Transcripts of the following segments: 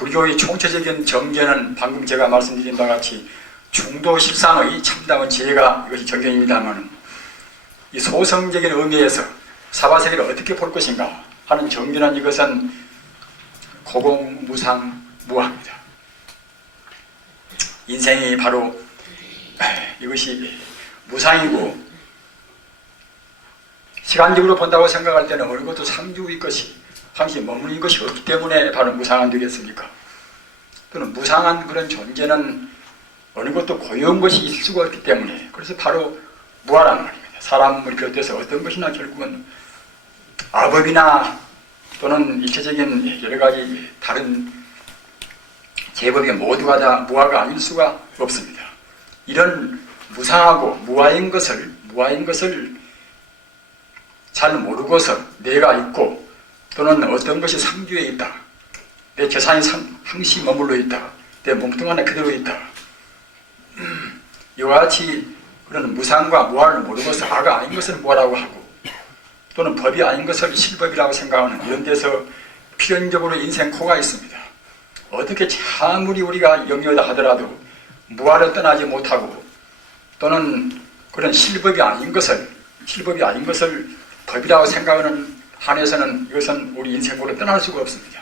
불교의 총체적인 정견은 방금 제가 말씀드린 바와 같이 중도 십상의 참다운 지혜가 이것이 정견입니다만, 이 소성적인 의미에서 사바세계를 어떻게 볼 것인가 하는 정견은 이것은 고공무상무합니다. 인생이 바로 이것이 무상이고, 시간적으로 본다고 생각할 때는 어느 것도 상주의 것이 항시 머무는 것이 없기 때문에 바로 무상한 되겠습니까? 또는 무상한 그런 존재는 어느 것도 고유한 것이 있을 수가 없기 때문에, 그래서 바로 무아란 말입니다. 사람을 비롯해서 어떤 것이나 결국은 아법이나 또는 일체적인 여러 가지 다른 제법이 모두가 다 무아가 아닐 수가 없습니다. 이런 무상하고 무아인 것을 잘 모르고서 내가 있고 또는 어떤 것이 상주에 있다, 내 재산이 항시 머물러 있다, 내 몸뚱 안에 그대로 있다, 이와 같이 그런 무상과 무아를 모르고서 아가 아닌 것을 무아라고 하고 또는 법이 아닌 것을 실법이라고 생각하는 이런 데서 필연적으로 인생코가 있습니다. 어떻게 아무리 우리가 영리하다 하더라도 무아를 떠나지 못하고 또는 그런 실법이 아닌 것을 법이라고 생각하는 한에서는 이것은 우리 인생으로 떠날 수가 없습니다.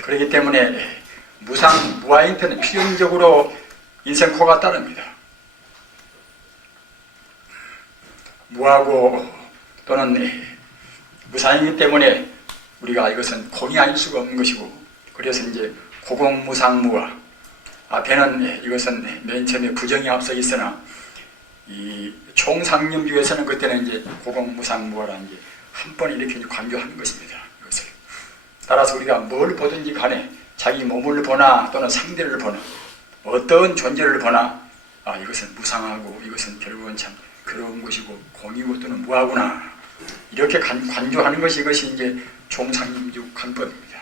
그렇기 때문에 무아인테는 필연적으로 인생코가 따릅니다. 무하고 또는 무상이기 때문에 우리가 이것은 공이 아닐 수가 없는 것이고, 그래서 이제 고공무상무아, 앞에는 이것은 맨 처음에 부정이 앞서 있으나 이 총상념주에서는 그때는 이제 고공무상무아라는 이제 한 번 이렇게 강조하는 것입니다. 이것을 따라서 우리가 뭘 보든지 간에 자기 몸을 보나 또는 상대를 보나 어떤 존재를 보나 이것은 무상하고 이것은 결국은 참 그런 것이고 공이고 또는 무하구나, 이렇게 간주하는 것이 이것이 이제 총상념주 간법입니다.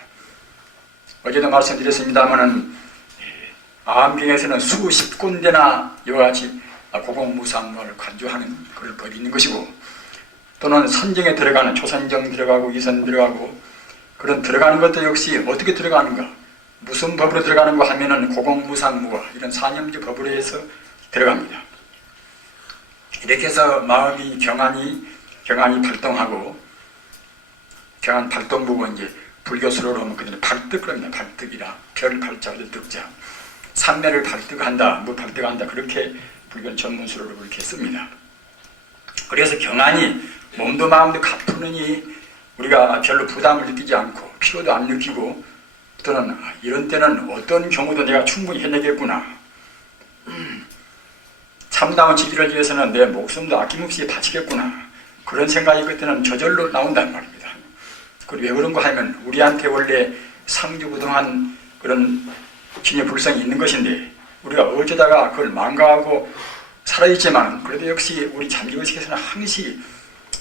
어제도 말씀드렸습니다마는 암경에서는 수십 군데나 이와 같이 고공무상무아를 간주하는 그런 법이 있는 것이고, 또는 선정에 들어가는 초선정 들어가고 이선 들어가고 그런 들어가는 것도 역시 어떻게 들어가는가, 무슨 법으로 들어가는가 하면은 고공무상무아 이런 사념주 법으로 해서 들어갑니다. 이렇게 해서 마음이 경안이 발동하고, 경안 발동부고 이제 불교수로로 하면 그들은 발득합니다. 발득이라 별 발자를 득자, 삼매를 발득한다, 뭐 발득한다, 그렇게 불교 전문수로로 그렇게 씁니다. 그래서 경안이 몸도 마음도 가쁘느니 우리가 별로 부담을 느끼지 않고 피로도 안 느끼고, 또는 이런 때는 어떤 경우도 내가 충분히 해내겠구나, 참다운 지기를 위해서는 내 목숨도 아낌없이 바치겠구나, 그런 생각이 그때는 저절로 나온단 말입니다. 그리고 왜 그런가 하면 우리한테 원래 상주부동한 그런 진여불성이 있는 것인데 우리가 어쩌다가 그걸 망가하고 살아있지만 그래도 역시 우리 잠기의식에서는 항시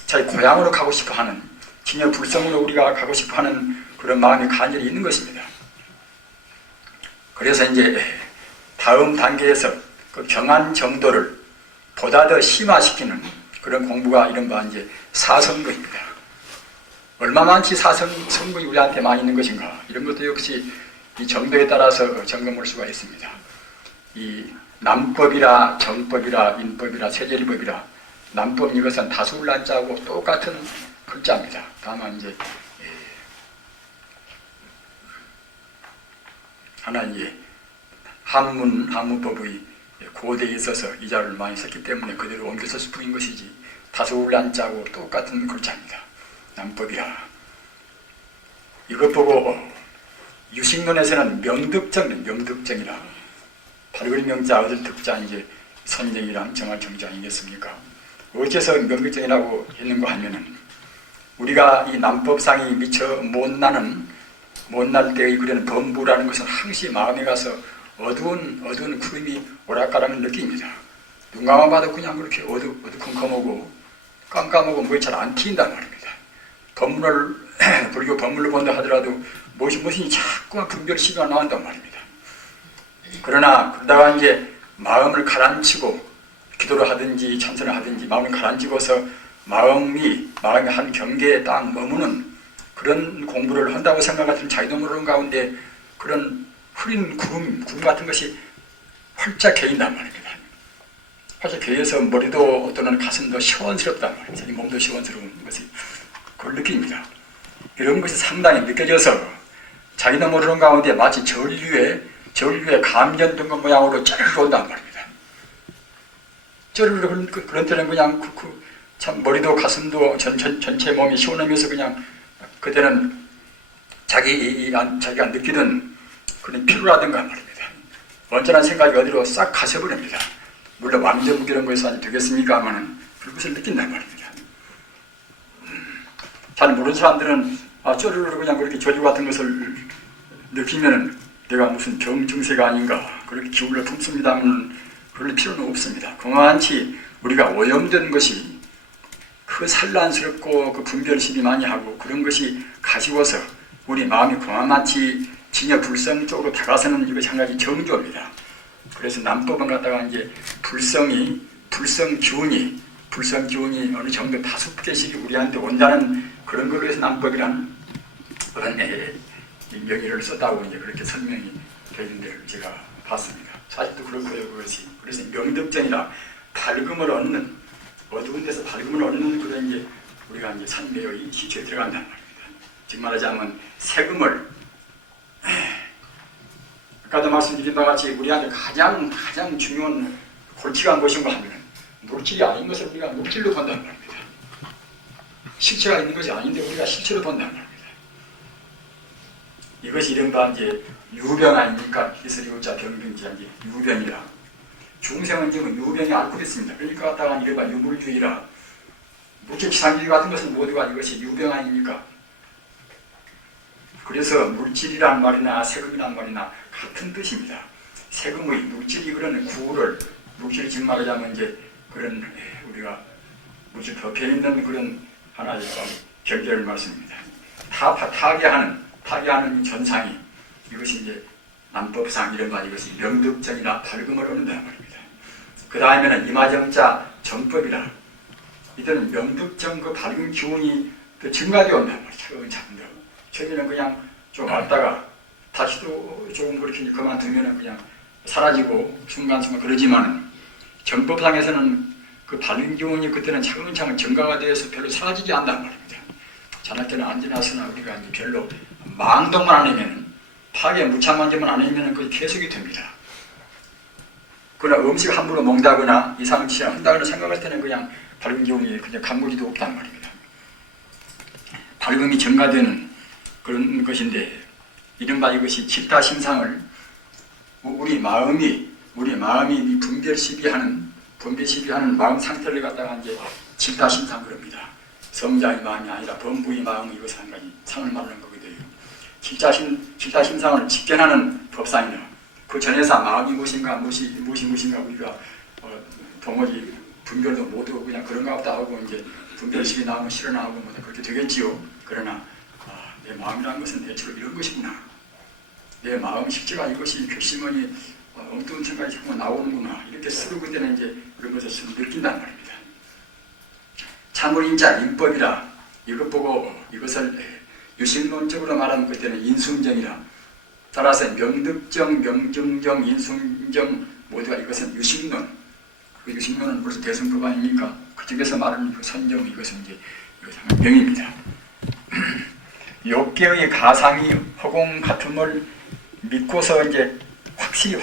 자기 고향으로 가고 싶어하는 진여불성으로 우리가 가고 싶어하는 그런 마음이 간절히 있는 것입니다. 그래서 이제 다음 단계에서 그 경안 정도를 보다 더 심화시키는 그런 공부가 이른바 이제 사성거입니다. 얼마만치 사성거이 우리한테 많이 있는 것인가, 이런 것도 역시 이 정도에 따라서 점검할 수가 있습니다. 이 남법이라 정법이라 인법이라 세제리법이라, 남법 이것은 다수울란자하고 똑같은 글자입니다. 다만 이제 하나 이제 한문법의 고대에 있어서 이 자를 많이 썼기 때문에 그대로 옮겨 썼을 뿐인 것이지 다수울란자하고 똑같은 글자입니다. 남법이라. 이것 보고 유식론에서는 명득정이라, 발굴 명자 얻을 득자 이제 선정이랑 정할 정자 아니겠습니까? 어째서 명득정이라고 했는가 하면은 우리가 이 남법상이 미처 못날 때의 그런 범부라는 것은 항시 마음에 가서 어두운 구름이 오락가락을 느낍니다. 눈 감아 봐도 그냥 그렇게 어두컴컴하고 깜깜하고 뭐에 잘 안 튀인단 말입니다. 불교 법문을 본다 하더라도 무엇이 자꾸만 분별 시비가 나온단 말입니다. 그러다가 이제 마음을 가라앉히고 기도를 하든지 참선을 하든지 마음을 가라앉히고서 마음이 한 경계에 딱 머무는 그런 공부를 한다고 생각하던 자기도 모르는 가운데 그런 흐린 구름 같은 것이 활짝 개인단 말입니다. 활짝 개여서 머리도 또는 가슴도 시원스럽단 말입니다. 이 몸도 시원스러운 것이 그걸 느낍니다. 이런 것이 상당히 느껴져서 자기도 모르는 가운데 마치 전류에 감전 둥근 모양으로 쩌르르 온단 말입니다. 쩌르르 그런 때는 그냥 참 머리도 가슴도 전체 몸이 시원하면서 그냥 그때는 자기가 느끼던 그런 피로라든가 말입니다. 언짢은 생각이 어디로 싹 가셔버립니다. 물론 완전 그런 것이 아니 되겠습니까? 하면은 그것을 느낀단 말입니다. 잘 모르는 사람들은 쩌르르 그냥 그렇게 저주 같은 것을 느끼면은 내가 무슨 병 증세가 아닌가 그렇게 기운을 품습니다면 그럴 필요는 없습니다. 공안치 우리가 오염된 것이 그 산란스럽고 그 분별심이 많이 하고 그런 것이 가시워서 우리 마음이 공안마치 진여 불성 쪽으로 다가서는 이것이 한 가지 정조입니다. 그래서 남법은 갖다가 이제 불성 기운이 어느 정도 5개씩 우리한테 온다는 그런 거에 대해서 남법이라는 그런 명의를 썼다고 이제 그렇게 설명이 되는 데를 제가 봤습니다. 사실도 그렇고요, 그것이. 그래서 명득전이라 밝음을 얻는, 어두운 데서 밝음을 얻는 그런 이제 우리가 이제 산매의 시초에 들어간단 말입니다. 즉 말하자면 세금을, 아까도 말씀드린 바와 같이 우리한테 가장 중요한 골치가 무엇인가 하면 물질이 아닌 것을 우리가 물질로 본단 말입니다. 실체가 있는 것이 아닌데 우리가 실체로 본단 말입니다. 이것이 이른바 이제 유병 아닙니까? 기술이우자 병병자 이제 유병이라. 중생은 지금 유병이 앓고 있습니다. 그러니까 갖다가 이른바 유물주의라. 물질 기상주의 같은 것은 모두가 이것이 유병 아닙니까? 그래서 물질이란 말이나 세금이란 말이나 같은 뜻입니다. 세금의 물질이 그런 구를 물질이 지금 말하자면 이제 그런 우리가 물질 덮여 있는 그런 하나의 경계를 말씀입니다. 타개하는 전상이 이것이 이제 남법상 이른바 이것이 명득전이나 밝음을 얻는다는 말입니다. 그 다음에는 이마정자 정법이라 이들은 명득전 그 밝은 기운이 증가되어 온다는 말이죠. 차근차근. 처음에는 그냥 좀 왔다가 다시 또 조금 그렇게 그만두면 그냥 사라지고 순간순간 그러지만 정법상에서는 그 밝은 기운이 그때는 차근차근 증가가 되어서 별로 사라지지 않는단 말입니다. 자날 때는 안지나서나 우리가 이제 별로 망동만 안 하면 파괴 무참만지만 안 하면 그게 계속이 됩니다. 그러나 음식 함부로 먹다거나 이상치나 한다거나 생각할 때는 그냥 밝은 기운이 그냥 감구지도 없단 말입니다. 밝음이 증가되는 그런 것인데 이른바 이것이 집다심상을 우리 마음이 분별 시비하는 마음 상태를 갖다가 이제 집다심상 그럽니다. 성자의 마음이 아니라 범부의 마음이 이것을 한 가지 상을 말하는 거거든요. 집다심상을 집견하는 법상이나 그 전에서 마음이 무엇인가 우리가 도무지 분별도 못하고 그냥 그런가 보다 하고 이제 분별식이 나오면 실현하고 뭐 그렇게 되겠지요. 그러나 내 마음이라는 것은 대체로 이런 것이구나. 내 마음 실제가 이것이 결심원이 엉뚱한 생각이 자꾸 나오는구나. 이렇게 스스로 그때는 이제 그런 것을 느낀단 말입니다. 참을인자 인법이라 이것 보고 이것을 유신론적으로 말하는 그때는 인순정이라. 따라서 명득정, 명증정, 인순정 모두가 이것은 유신론. 그 유신론은 벌써 대승법 아닙니까? 그쪽에서 말하는 그 선정 이것은 이제 명입니다. 욕계의 가상이 허공 같음을 믿고서 이제 확실히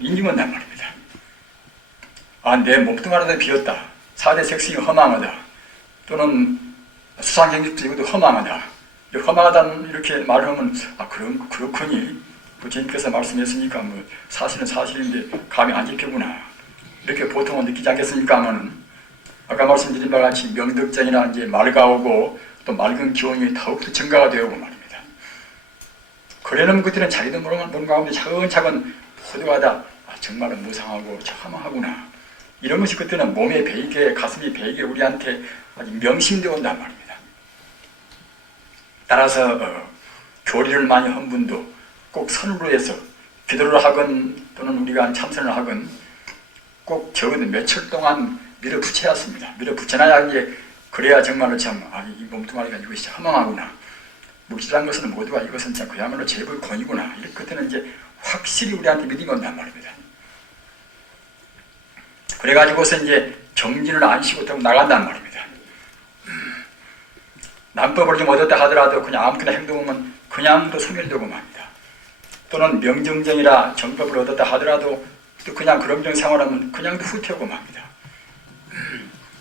인증한단 말입니다. 내 몸뚱아리도 비었다. 4대 색승이 허망하다. 또는 수상경직도 이것도 허망하다. 허망하다는 이렇게 말하면 그렇거니 부처님께서 말씀했으니까 뭐 사실은 사실인데 감이 안 잡히구나. 이렇게 보통은 느끼지 않겠습니까? 하면은 아까 말씀드린 바와 같이 명득전이나 이제 맑아오고 또 맑은 기운이 더욱더 증가가 되고 말입니다. 그래놓은 그때는 자기도 모르는 가운데 차근차근 포도하다 정말은 무상하고 허망하구나. 이런 것이 그때는 몸에 배이게 가슴이 배이게 우리한테 아주 명심되어 온단 말입니다. 따라서 교리를 많이 한 분도 꼭 선으로 해서 기도를 하건 또는 우리가 참선을 하건 꼭 적어도 며칠 동안 밀어붙여야 합니다. 밀어붙여놔야 이제 그래야 정말로 참 이 몸뚱아리가 이것이 허망하구나. 묵실한 것은 모두가 이것은 참 그야말로 제불 권이구나. 이렇게 그때는 이제 확실히 우리한테 믿음이 온단 말입니다. 그래가지고서 이제 정진을 안 쉬고 또 나간단 말입니다. 남법을 좀 얻었다 하더라도 그냥 아무렇게나 행동하면 그냥도 소멸되고 맙니다. 또는 명정정이라 정법을 얻었다 하더라도 또 그냥 그런정 생활하면 그냥도 후퇴하고 맙니다.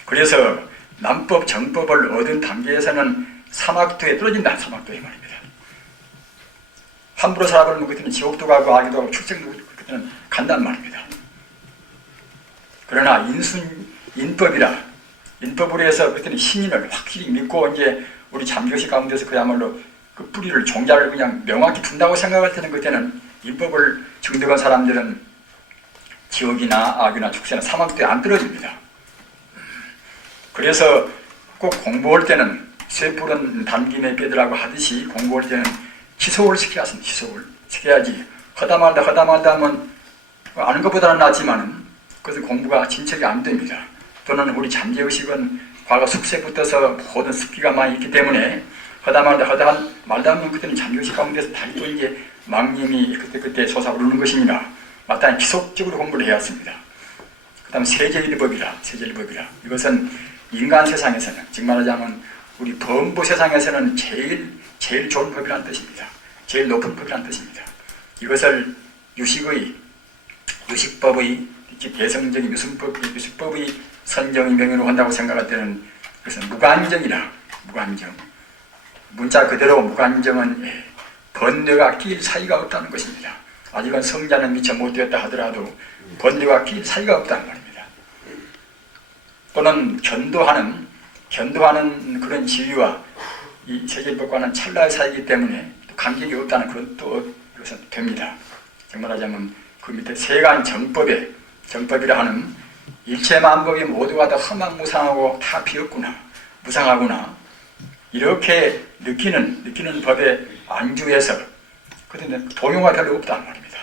그래서 남법, 정법을 얻은 단계에서는 사막도에 떨어진다. 사막도에 말입니다. 함부로 살아버리면 그때는 지옥도 가고 아기도 가고 출생도 그때는 간단 말입니다. 그러나 인법이라 인법으로 해서 그때는 신인을 확실히 믿고 이제 우리 잠교시 가운데서 그야말로 그 뿌리를 종자를 그냥 명확히 둔다고 생각할 때는 그때는 인법을 증득한 사람들은 지옥이나 악이나 축세나 사막도에 안 떨어집니다. 그래서 꼭 공부할 때는 쇠뿔은 단김에 빼더라고 하듯이 공부할 때는 희소를 시켜야 합니다. 희소를 시켜야지 하다 말다 하면 아는 것보다는 낫지만은 그것은 공부가 진척이 안 됩니다. 또는 우리 잠재의식은 과거 숙세에 붙어서 모든 습기가 많이 있기 때문에 하다 말다 하면 그때는 잠재의식 가운데서 다시 또 이제 망님이 그때 솟아오르는 것입니다. 마땅히 지속적으로 공부를 해야 합니다. 그 다음 세제일법이라 이것은 인간 세상에서는 즉 말하자면 우리 범부 세상에서는 제일 좋은 법이라는 뜻입니다. 제일 높은 법이라는 뜻입니다. 이것을 유식법의 대성적인 유식법의 선정의 명예로 한다고 생각할 때는 그것은 무관정이라 무관정. 문자 그대로 무관정은 번뇌가 끼일 사이가 없다는 것입니다. 아직은 성자는 미처 못되었다 하더라도 번뇌가 끼일 사이가 없다는 말입니다. 또는 견도하는 그런 지위와 이 세계법과는 찰나의 사이이기 때문에 또 간격이 없다는 그런 또 이것은 됩니다. 정말 하자면 그 밑에 세간 정법이라 하는 일체 만법이 모두가 다 험악무상하고 다 비었구나 무상하구나 이렇게 느끼는 법에 안주해서 그때는 동요가 별로 없단 말입니다.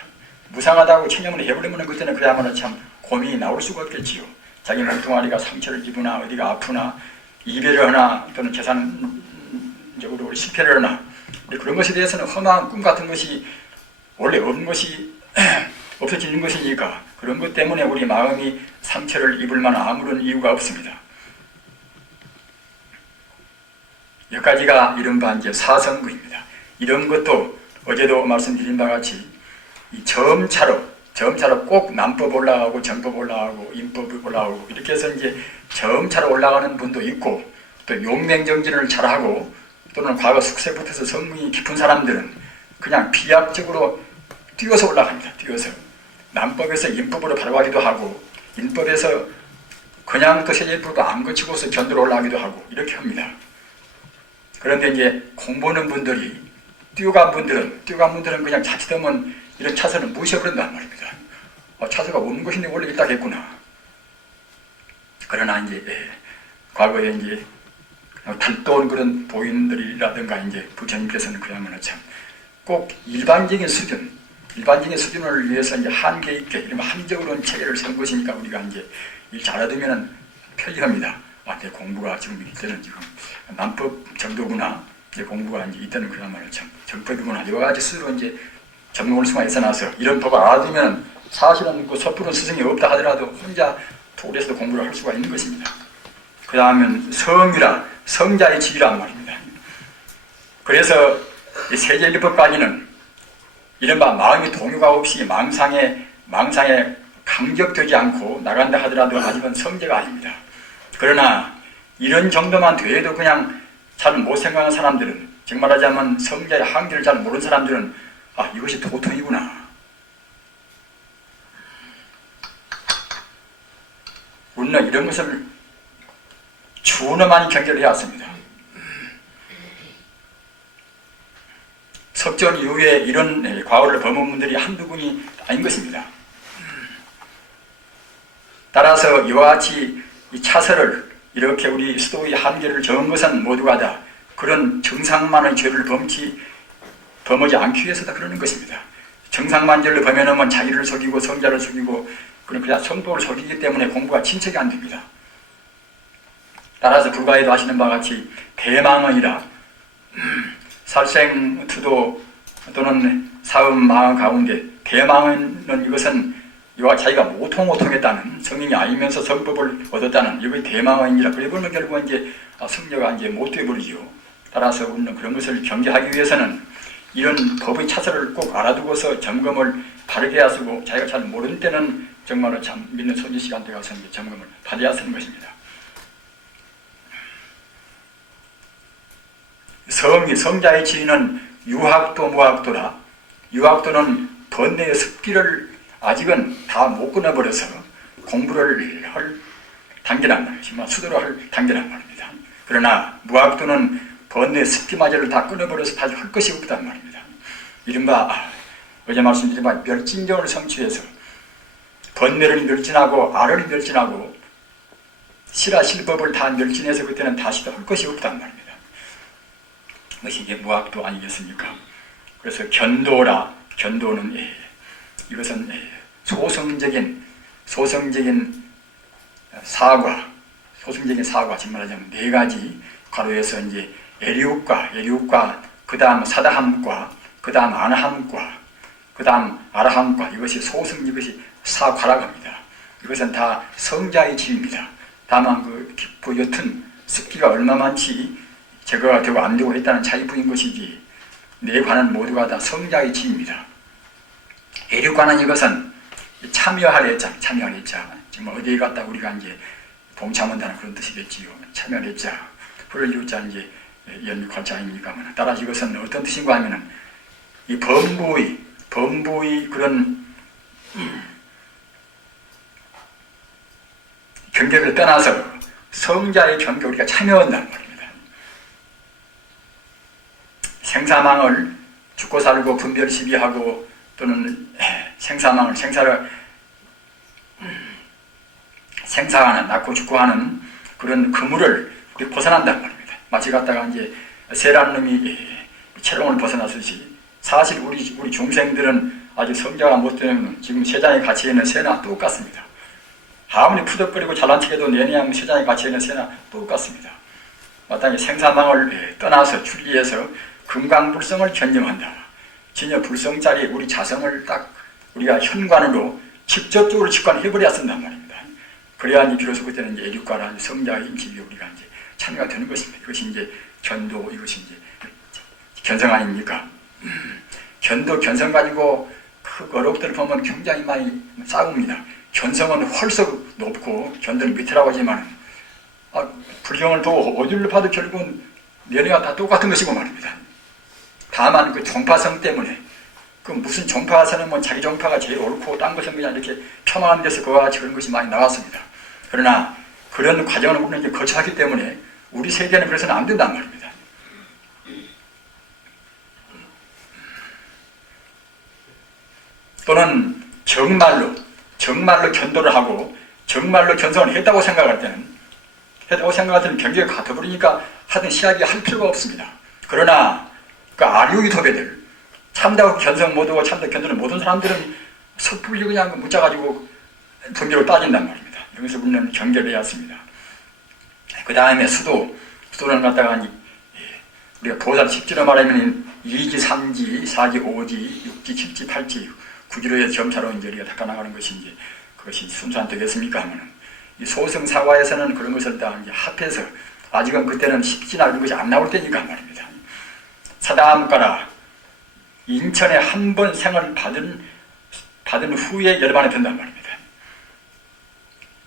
무상하다고 체념을 해버리면 그때는 그야말로 참 고민이 나올 수가 없겠지요. 자기 몸뚱아리가 상처를 입으나 어디가 아프나 이별을 하나 또는 계산적으로 실패를 하나 그런 것에 대해서는 험한 꿈 같은 것이 원래 없는 것이 없어지는 것이니까 그런 것 때문에 우리 마음이 상처를 입을 만한 아무런 이유가 없습니다. 여기까지가 이른바 이제 사성부입니다. 이런 것도 어제도 말씀드린 바와 같이 이 점차로 꼭 남법 올라가고 정법 올라가고 인법 올라가고 이렇게 해서 이제 점차로 올라가는 분도 있고 또 용맹정진을 잘하고 또는 과거 숙세부터서 성문이 깊은 사람들은 그냥 비약적으로 뛰어서 올라갑니다. 뛰어서 남법에서 인법으로 바로 가기도 하고 인법에서 그냥 또 세제법도 안 거치고서 견도로 올라가기도 하고 이렇게 합니다. 그런데 이제 공부하는 분들이 뛰어간 분들은 그냥 자칫하면 이런 차선을 무시해버린단 말입니다. 차선가 없는 것인데 원래 있다겠구나. 그러나 이제 과거에 이제 달도온 그런 보인들이라든가 이제 부처님께서는 그야말로 참 꼭 일반적인 수준을 위해서 이제 한계 있게 이런 한적으로는 체계를 세운 것이니까 우리가 이제 일 잘하면 편리합니다. 내 공부가 지금 이때는 지금 남법 정도구나. 내 공부가 이제 이때는 그야말로 참 정법이구나. 여러 가지 스스로 이제 점검할 수가 있어놔서 이런 법을 알아두면 사실은 그 섣부른 스승이 없다 하더라도 혼자 토굴에서도 공부를 할 수가 있는 것입니다. 그 다음은 성자의 지위란 말입니다. 그래서 이 세제일법까지는 이른바 마음의 동요가 없이 망상에 감격되지 않고 나간다 하더라도 아직은 성제가 아닙니다. 그러나 이런 정도만 돼도 그냥 잘 못 생각하는 사람들은 즉 말하자면 성자의 한계를 잘 모르는 사람들은 이것이 도통이구나. 우리는 이런 것을 주너많이 경계를 해왔습니다. 석전 이후에 이런 과오를 범한 분들이 한두 분이 아닌 것입니다. 따라서 이와 같이 이 차설을 이렇게 우리 수도의 한계를 정한 것은 모두가 다 그런 정상만의 죄를 범하지 않기 위해서다 그러는 것입니다. 정상만죄를 범해놓으면 자기를 속이고 성자를 속이고 그냥 성도를 속이기 때문에 공부가 진척이 안 됩니다. 따라서 불가에도 하시는 바와 같이 대망언이라 살생투도 또는 사음 마음 가운데 대망은 이것은 이와 자기가 모통했다는, 성인이 아니면서 성법을 얻었다는 이것이 대망언이라. 그래보면 결국 이제 성녀가 이제 못 되어버리죠. 따라서 우리는 그런 것을 경계하기 위해서는 이런 법의 차설을 꼭 알아두고서 점검을 바르게 하시고, 자기가 잘 모르는 때는 정말로 참 믿는 손지 시간대 가서 이제 점검을 받아야 하는 것입니다. 성자의 지위는 유학도 무학도다. 유학도는 번뇌의 습기를 아직은 다 못 끊어버려서 공부를 할 단계란 말이지, 수도를 할 단계란 말입니다. 그러나 무학도는 번뇌의 습기마저를 다 끊어버려서 다시 할 것이 없단 말입니다. 이른바 어제 말씀드린 바 멸진정을 성취해서 번뇌를 멸진하고 아를 멸진하고 실법을 다 멸진해서 그때는 다시 할 것이 없단 말입니다. 그것이 이게 무학도 아니겠습니까? 그래서 견도라. 견도는 이것은 소성적인 사과, 지금 말하자면 네 가지 가로에서 이제 애리욱과, 그 다음 사다함과, 그 다음 아나함과, 그 다음 아라함과, 이것이 이것이 사과라고 합니다. 이것은 다 성자의 지위입니다. 다만 그 깊고 옅은 습기가 얼마만치 제거가 되고 안 되고 했다는 차이뿐인 것이지, 네 관은 모두가 다 성자의 지위입니다. 애리욱과는 이것은 참여할 애자. 지금 어디에 갔다 우리가 이제 동참한다는 그런 뜻이겠지요. 참여할 애자. 그럴 이유자 이제 연육할자 아닙니까? 따라서 이것은 어떤 뜻인가 하면은 이 범부의 그런 경계를 떠나서 성자의 경계 우리가 참여한다는 말입니다. 생사망을 죽고 살고 분별 시비하고 또는 생사하는, 낳고 죽고 하는 그런 그물을 벗어난단 말입니다. 마치 갔다가 이제 새라는 놈이 채롱을 벗어났듯이, 사실 우리 중생들은 아직 성자가 못 되면 지금 세상에 갇혀 있는 새나 똑같습니다. 아무리 푸덕거리고 잘난 척해도 내내 세상에 갇혀 있는 새나 똑같습니다. 마땅히 생사망을 떠나서 출리해서 금강불성을 견념한다. 진여 불성자리 우리 자성을 딱 우리가 현관으로 직접적으로 직관해버려야 쓴단 말입니다. 그래야 이제 비로소 그때는 이제 애륙과라는 성자의 인식이 우리가 이제 참여가 되는 것입니다. 이것이 이제 견도, 이것이 이제 견성 아닙니까? 견성 가지고 그 어록들을 보면 굉장히 많이 싸웁니다. 견성은 헐썩 높고 견도는 밑이라고 하지만 불경을 두고 어디를 봐도 결국은 내내가 다 똑같은 것이고 말입니다. 다만 그 종파성 때문에 그 무슨 종파서는 뭐 자기 종파가 제일 옳고 딴 것은 그냥 이렇게 폄하하는 데서 그와 같이 그런 것이 많이 나왔습니다. 그러나 그런 과정을 우리는 이제 거쳐왔기 때문에 우리 세계는 그래서는 안 된단 말입니다. 또는 정말로 견도를 하고 정말로 견성을 했다고 생각할 때는 경계가 같아버리니까 하여튼 시학이 할 필요가 없습니다. 그러나 그 아류이 도배들, 참다고 견성 못하고 참다 견도를 못한 사람들은 섣불리 그냥 묻자가지고 경계로 따진단 말입니다. 여기서 우리는 경계를 해야 합니다. 그 다음에 수도는 갖다가 우리가 보살 10지로 말하면 2지, 3지, 4지, 5지, 6지, 7지, 8지, 9지로 해서 점차로 이제 우리가 닦아나가는 것이 이제 그것이 순수한 되겠습니까? 하면은 이 소승사화에서는 그런 것을 다 이제 합해서 아직은 그때는 10지나 이런 것이 안 나올 때니까 말입니다. 사다함가라 인천에 한 번 생을 받은 후에 열반에 든단 말입니다.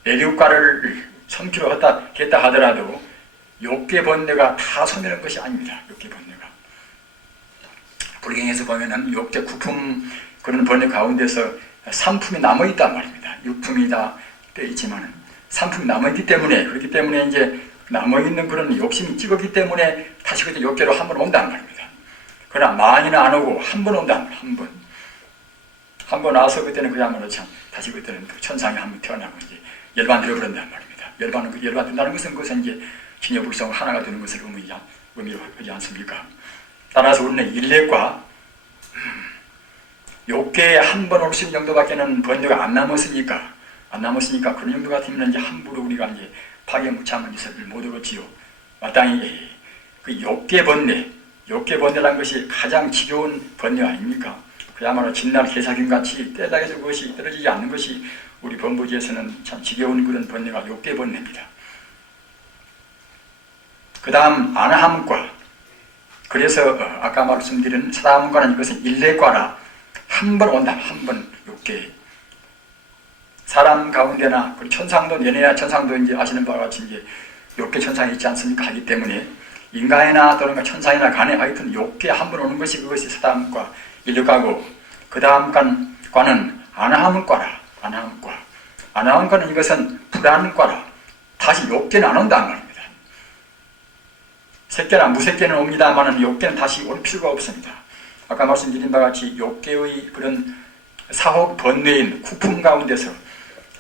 애륙과를 성취로 했다 하더라도 욕계 번뇌가 다 소멸한 것이 아닙니다. 욕계 번뇌가 불경에서 보면은 욕계 9품 그런 번뇌 가운데서 3품이 남아있단 말입니다. 6품이 다 떼있지만 3품이 남아있기 때문에, 그렇기 때문에 이제 남아있는 그런 욕심이 찍었기 때문에 다시 그때 욕계로 한 번 온단 말입니다. 그러나 많이는 안 오고 한 번 온단 말입니다. 한 번 와서 그때는 그야말로 참 다시 그때는 천상에 한 번 태어나고 이제 열반 들어버린단 말입니다. 열반 된다는 것은 그것은 이제 진여불성 하나가 되는 것을 의미로 하지 않습니까? 따라서 우리는 일례과 욕계에 한 번 올 수 있는 정도밖에는 번뇌가 안 남았으니까 그런 정도 같으면 이제 함부로 우리가 이제 파괴무참한 짓을 못 얻었지요. 마땅히 그 욕계 번뇌라는 것이 가장 지겨운 번뇌 아닙니까? 그야말로 진날 개사균같이 떼다에서 그것이 떨어지지 않는 것이 우리 범부지에서는 참 지겨운 그런 번뇌가 욕계 번뇌입니다. 그 다음 아나함과, 그래서 아까 말씀드린 사다함과는 이것은 일례과라 한 번 온다. 한 번 욕계. 사람 가운데나 천상도, 연예나 천상도 이제 아시는 바와 같이 이제 욕계 천상이 있지 않습니까? 하기 때문에 인간이나 또는 천상이나 간에 하여튼 욕계 한 번 오는 것이 그것이 사다함과 일례과고, 그 다음 과는 아나함과라. 아나함과. 아나함과는 이것은 불안과라. 다시 욕계는 안 온단 말입니다. 새끼나 무새끼는 옵니다만은 욕계는 다시 올 필요가 없습니다. 아까 말씀드린 바와 같이 욕계의 그런 사혹 번뇌인 구품 가운데서,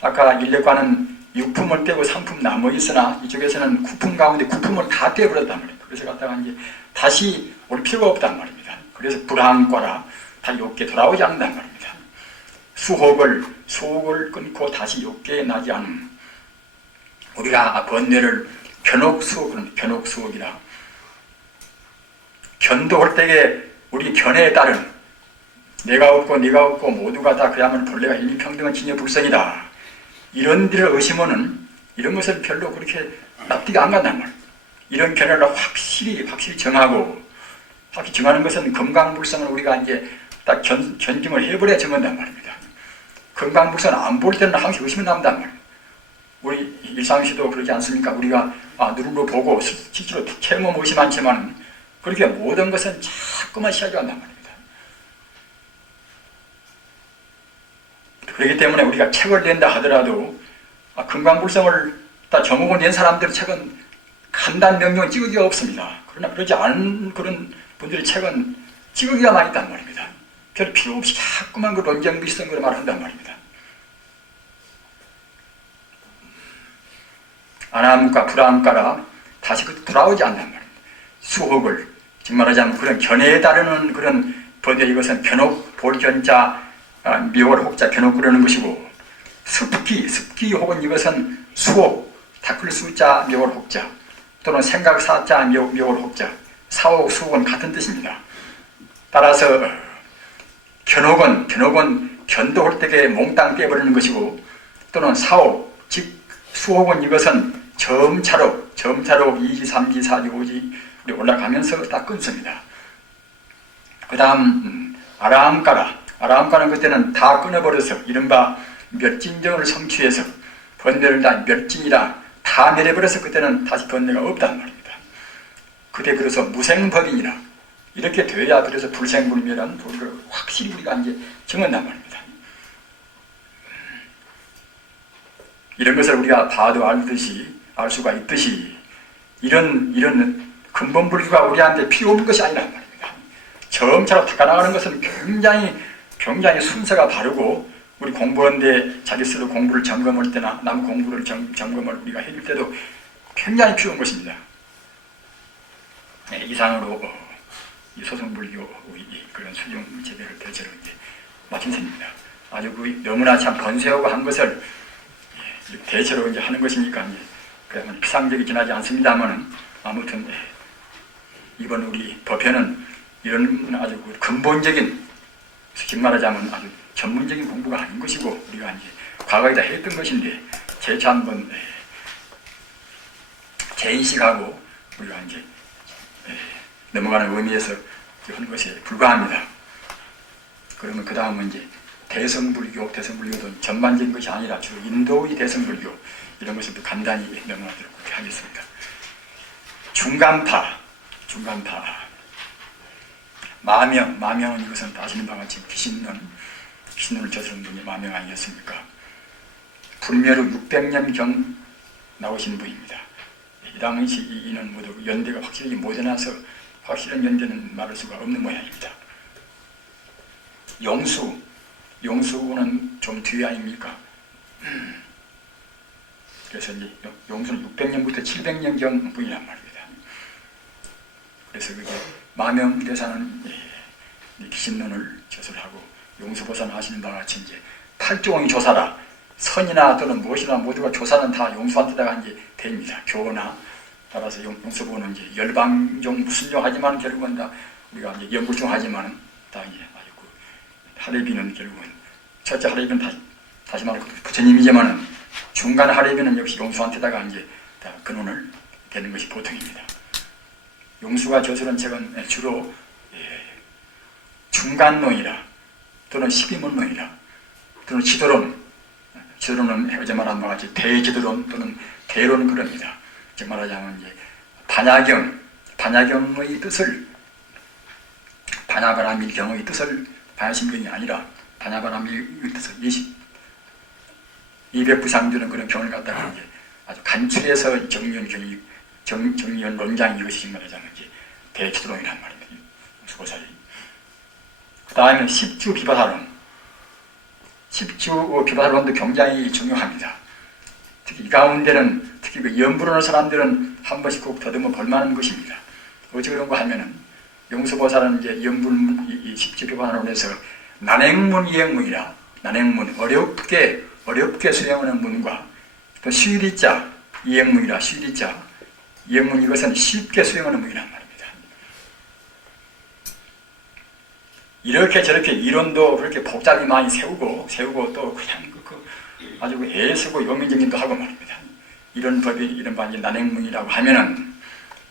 아까 일례과는 육품을 떼고 삼품 남아 있으나 이쪽에서는 구품 가운데 구품을 다 떼어버렸단 말입니다. 그래서 갖다가 이제 다시 올 필요가 없단 말입니다. 그래서 불안과라, 다 욕계 돌아오지 않는단 말입니다. 수혹을 끊고 다시 욕계에 나지 않은, 우리가 번뇌를 변옥수혹이라, 견도할 때에 우리 견해에 따른 내가 없고 네가 없고 모두가 다 그야말로 본래가 인민평등한 진여불성이다, 이런 데를 의심하는 이런 것을 별로 그렇게 납득이 안 간단 말이에요. 이런 견해를 확실히 정하고, 확실히 정하는 것은 금강불성을 우리가 이제 딱 견증을 해버려야 정한단 말입니다. 금강불성을 안 볼 때는 항상 의심이 남단 말이에요. 우리 일상시도 그러지 않습니까? 우리가 눈으로 보고 실제로 체험은 의심하지만 그렇게 모든 것은 자꾸만 시야가 한단 말입니다. 그렇기 때문에 우리가 책을 낸다 하더라도 금강불성을 다 정옥을 낸 사람들의 책은 간단 명령을 찍으기가 없습니다. 그러나 그러지 않은 그런 분들의 책은 찍으기가 많이 있단 말입니다. 별 필요 없이 자꾸만 그 논쟁비슷한 걸 말한단 말입니다. 아나함과 불안함과라 다시 돌아오지 않단 말입니다. 수혹을, 즉 말하자면 그런 견해에 따르는 그런 번뇌, 이것은 변옥, 볼견자, 미월 혹자, 변옥 그러는 것이고, 습기 혹은 이것은 수혹, 닦을 수자, 미월 혹자, 또는 생각 사자, 미월 혹자, 사혹, 수혹은 같은 뜻입니다. 따라서 견옥은 견도할 때에 몽땅 떼버리는 것이고, 또는 사혹, 즉 수혹은 이것은 점차로 2지, 3지, 4지, 5지 우리 올라가면서 다 끊습니다. 그 다음 아라함가는 그때는 다 끊어버려서 이른바 멸진정을 성취해서 번뇌를 다 멸진이라 다 내려버려서 그때는 다시 번뇌가 없단 말입니다. 그때 그래서 무생법인이라 이렇게 돼야 그래서 불생불멸한 도리를 확실히 우리가 이제 정한단 말입니다. 이런 것을 우리가 봐도 알 수가 있듯이 이런 근본불교가 우리한테 필요 없는 것이 아니란 말입니다. 점차로 닦아나가는 것은 굉장히 순서가 바르고, 우리 공부하는데 자기 스스로 공부를 점검할 때나 남 공부를 점검을 우리가 해줄 때도 굉장히 필요한 것입니다. 네, 이상으로 이 소승불교 그런 수용 제대를 대체로 이제 마친 셈입니다. 아주 너무나 참 번세하고 한 것을 대체로 이제 하는 것이니까 그야말로 피상적이진 하지 않습니다만은, 아무튼 이번 우리 법회는 이런 아주 근본적인, 솔직히 말하자면 아주 전문적인 공부가 아닌 것이고, 우리가 이제 과거에 다 했던 것인데 재차 한번 재인식하고 우리가 이제 넘어가는 의미에서 하는 것에 불과합니다. 그러면 그 다음은 이제 대성불교도 전반적인 것이 아니라 주로 인도의 대성불교 이런 것을 간단히 넘어가도록 그렇게 하겠습니다. 중간파 마명은 이것은 아시는 바와 같이 귀신론을 저지른 분이 마명 아니겠습니까? 불멸 후 600년경 나오신 분입니다. 이 당시 이는 모두 연대가 확실히 못해놔서 확실한 연대는 말할 수가 없는 모양입니다. 용수는 좀 뒤에 아닙니까? 그래서 이제 용수는 600년부터 700년경 분이란 말입니다. 그래서 그게 마명대사는 귀신론을 저술하고, 용수보사는 하시는 바와 같이 이제 팔종의 조사라, 선이나 또는 무엇이나 모두가 조사는 다 용수한테다가 이제 됩니다. 교나 따라서 용수보는 이제 열방종 무슨 종 하지만 결국은 다 우리가 이제 연불종 하지만은 다 이제 아주 하레비는 결국은 첫째 하레비는 다시 말해 부처님이지만은 중간 하레비는 역시 용수한테다가 이제 다 근원을 되는 것이 보통입니다. 용수가 저술한 책은 주로 중간론이라 또는 12문론이라 또는 지도론은 어제 말한 바와 같이 대지도론 또는 대론 그럽니다. 즉 말하자면 이제 반야경의 뜻을 반야바라밀경의 뜻을 반야심경이 아니라 반야바라밀의 뜻을 200부상주는 그런 경을 갖다가 이제 아주 간추려서 정리한 논장이 이것이 말하자면 이제 대지도론이란 말입니다. 수고사리. 그 다음에 십주 비바사론. 십주 비바사론도 굉장히 중요합니다. 특히 이 가운데는 특히 그 연불하는 사람들은 한 번씩 꼭 더듬어 볼만한 것입니다. 어찌 그런가 하면은 용수보살은 이제 이 십주 비바사론에서 난행문 이행문이라 난행문 어렵게 수행하는 문과 또 쉬리자 이행문이라 쉬리자 이행문 이것은 쉽게 수행하는 문이란 말입니다. 이렇게 저렇게 이론도 그렇게 복잡히 많이 세우고 또 그냥 아주 애쓰고 요민정진도 하고 말입니다. 이런 법이 이런 반이 난행문이라고 하면은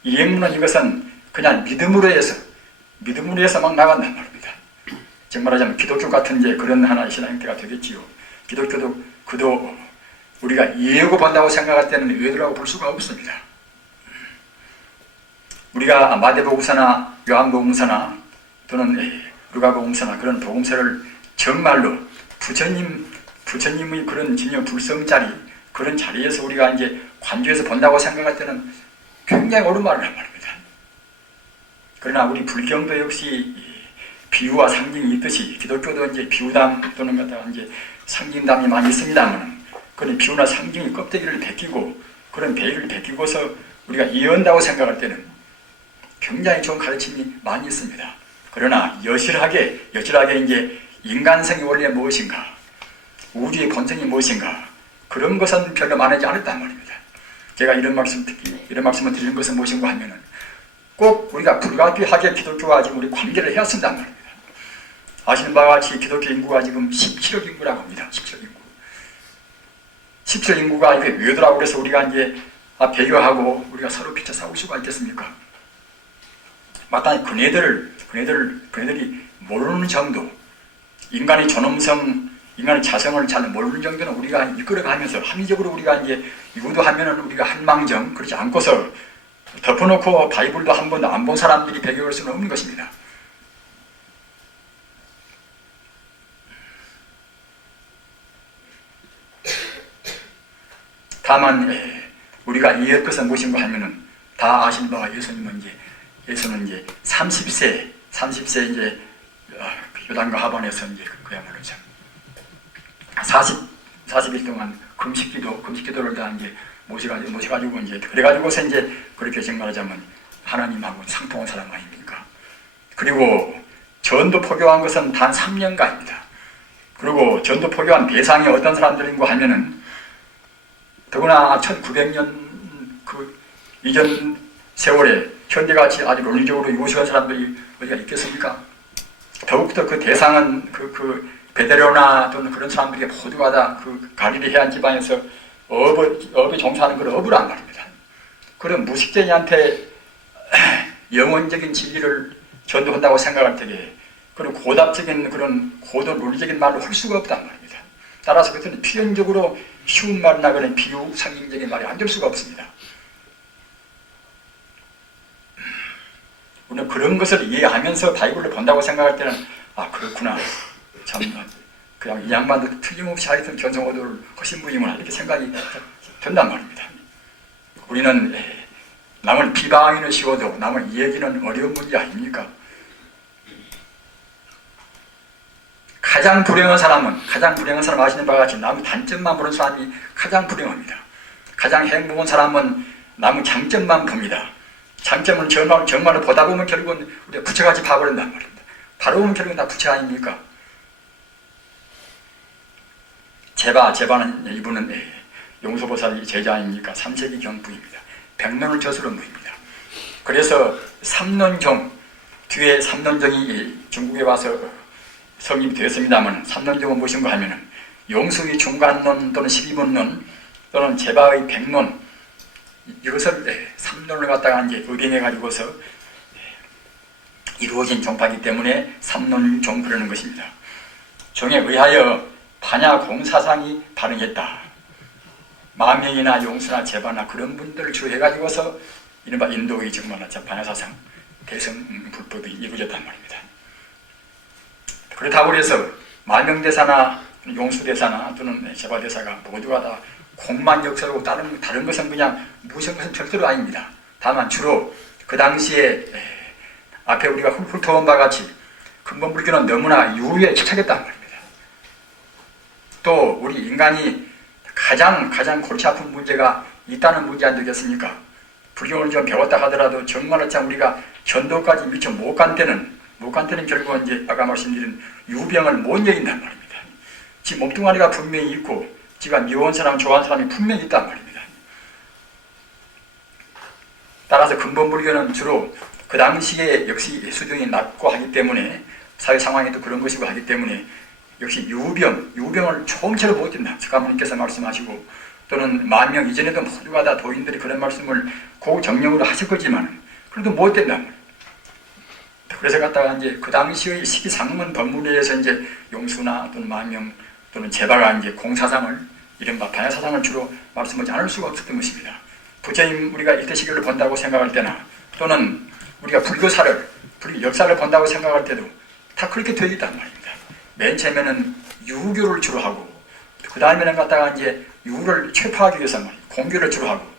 이행문은 이것은 그냥 믿음으로 해서 막 나간단 말입니다. 즉 말하자면 기독교 같은 이제 그런 하나의 신앙 형태가 되겠지요. 기독교도 그도 우리가 이해하고 본다고 생각할 때는 외도라고 볼 수가 없습니다. 우리가 마태복음서나 요한복음서나 또는 루가복음서나 그런 복음서를 정말로 부처님의 그런 진여 불성자리 그런 자리에서 우리가 이제 관조해서 본다고 생각할 때는 굉장히 옳은 말을 한 말입니다. 그러나 우리 불경도 역시 비유와 상징이 있듯이 기독교도 이제 비유담 또는 갖다가 이제 상징담이 많이 있습니다만 그런 비유나 상징이 껍데기를 벗기고 그런 배를 벗기고서 우리가 이해한다고 생각할 때는 굉장히 좋은 가르침이 많이 있습니다. 그러나 여실하게 이제 인간성이 원래 무엇인가, 우주의 본성이 무엇인가 그런 것은 별로 말하지 않았단 말입니다. 제가 이런 말씀을 드리는 것은 무엇인가 하면은 꼭 우리가 불가피하게 기독교와 지금 우리 관계를 해야 쓴단 말입니다. 아시는 바와 같이 기독교 인구가 지금 17억 인구라고 합니다. 17억 인구. 17억 인구가 이렇게 외도라고 그래서 우리가 이제 배려하고 우리가 서로 비춰 싸울 수가 있겠습니까? 마땅히 그네들이 모르는 정도, 인간의 존엄성, 인간의 자성을 잘 모르는 정도는 우리가 이끌어가면서 합리적으로 우리가 이제 유도하면은 우리가 한망정 그렇지 않고서 덮어놓고 바이블도 한 번도 안 본 사람들이 배교할 수는 없는 것입니다. 다만 우리가 이해할 것은 무엇인가 하면은 다 아시는 바와 예수는 이제 30세 이제 요단과 하반에서 이제 그야말로 참 40일 동안 금식기도를 다 이제 모셔가지고 이제 그래가지고서 이제 그렇게 정말하자면 하나님하고 상통한 사람 아닙니까? 그리고 전도 포교한 것은 단 3년간입니다. 그리고 전도 포교한 대상이 어떤 사람들인가 하면은 더구나 1900년 그 이전 세월에 현대같이 아주 논리적으로 요식한 사람들이 어디가 있겠습니까? 더욱더 그 대상은 그 베드로나 또는 그런 사람들이 모두가 다 그 갈릴리 해안 지방에서 업에 종사하는 그런 업을 한 말입니다. 그런 무식쟁이한테 영원적인 진리를 전도한다고 생각할 때에 그런 고답적인 그런 고도 논리적인 말을 할 수가 없단 말입니다. 따라서 그것은 필연적으로 쉬운 말이나 그런 비유 상징적인 말이 안 될 수가 없습니다. 우리는 그런 것을 이해하면서 바이블을 본다고 생각할 때는 그렇구나 참 그냥 이 양반도 틀림없이 하여튼 견성호도를 하신 분이구나 이렇게 생각이 된단 말입니다. 우리는 남을 비방하기는 쉬워도 남을 이해하기는 어려운 문제 아닙니까? 가장 불행한 사람 아시는 바와 같이 남의 단점만 보는 사람이 가장 불행합니다. 가장 행복한 사람은 남의 장점만 봅니다. 장점은 정말로 보다 보면 결국은 우리가 부처같이 봐버린단 말입니다. 바로 보면 결국은 다 부처 아닙니까? 제바는 이분은 용서보살이 제자 아닙니까? 3세기 경부입니다. 백론을 저술한 분입니다. 그래서 삼론종 뒤에 삼론종이 중국에 와서 성립이 되었습니다만 삼론종은 무엇인가 하면은 용수의 중간론 또는 12문론 또는 제바의 백론 이것을 삼론을 갖다가 이제 의뢰해 가지고서 이루어진 종파이기 때문에 삼론종 그러는 것입니다. 종에 의하여 반야 공사상이 발행했다. 마명이나 용수나 제바나 그런 분들을 주로 해가지고서 이른바 인도의 정말 반야사상 대승 불법이 이루어졌단 말입니다. 그렇다고 해서 마명대사나 용수대사나 또는 제바대사가 모두가 다 공만 역사고 다른 것은 그냥 무슨 것은 절대로 아닙니다. 다만 주로 그 당시에 앞에 우리가 훑어본 바와 같이 근본불교는 너무나 유효에 집착했단 말입니다. 또 우리 인간이 가장 골치 아픈 문제가 있다는 문제 안 되겠습니까? 불교를 좀 배웠다 하더라도 정말로 참 우리가 전도까지 미처 못 간 때는 결국은 이제 아까 말씀드린 유병을 못 이긴단 말입니다. 지 몸뚱아리가 분명히 있고 지가 미워한 사람, 좋아하는 사람이 분명히 있단 말입니다. 따라서 근본불교는 주로 그 당시에 역시 수준이 낮고 하기 때문에 사회 상황이 또 그런 것이고 하기 때문에 역시 유병을 처음처럼 못 이긴다. 석가모니께서 말씀하시고 또는 만명 이전에도 모두가 다 도인들이 그런 말씀을 고정령으로 하실 거지만 그래도 못 된단 말이에요. 그래서 갖다가 이제 그 당시의 시기상문 법문에 의해서 이제 용수나 또는 만명 또는 제바가 이제 공사상을 이른바 반야사상을 주로 말씀하지 않을 수가 없었던 것입니다. 부처님 우리가 이때 시기를 본다고 생각할 때나 또는 우리가 불교 역사를 본다고 생각할 때도 다 그렇게 되어 있단 말입니다. 맨 처음에는 유교를 주로 하고 그 다음에는 갖다가 이제 유를 최파하기 위해서 공교를 주로 하고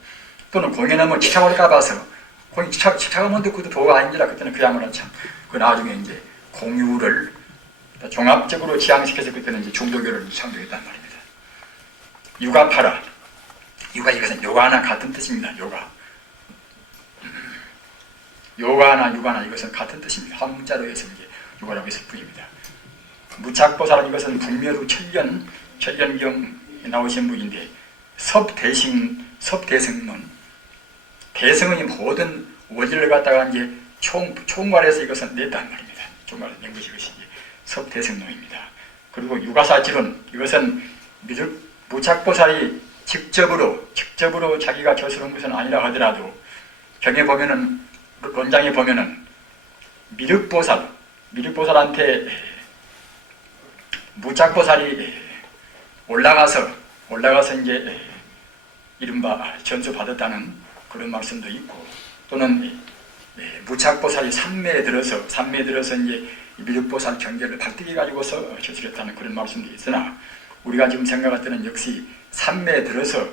또는 공연하면 집착할까 봐서 집착하면 그것도 도가 아닌지라 그때는 그야말로 참 그 나중에 이제 공유를 종합적으로 지향시켜서 그때는 이제 중도교를 창조했단 말입니다. 유가파라. 이것은 요가나 같은 뜻입니다. 요가나 유가나 이것은 같은 뜻입니다. 한 문자로 해서 이제 유가라고 했을 뿐입니다. 무착보살 이것은 북멸후 천년경에 나오신 분인데 섭대승론 대승의 모든 원리를 갖다가 이제 총괄해서 이것은 냈단 말입니다. 총괄해서 낸 것이 이것이 섭대승론입니다. 그리고 유가사지론 이것은 무착보살이 직접으로 자기가 저술한 것은 아니라 하더라도 경에 보면은 원장에 보면은 미륵보살한테 무착보살이 올라가서 이제 이른바 전수 받았다는 그런 말씀도 있고 또는 무착보살이 산매에 들어서 이제 미륵보살 경계를 발등해 가지고서 저술했다는 그런 말씀도 있으나 우리가 지금 생각할 때는 역시 산매에 들어서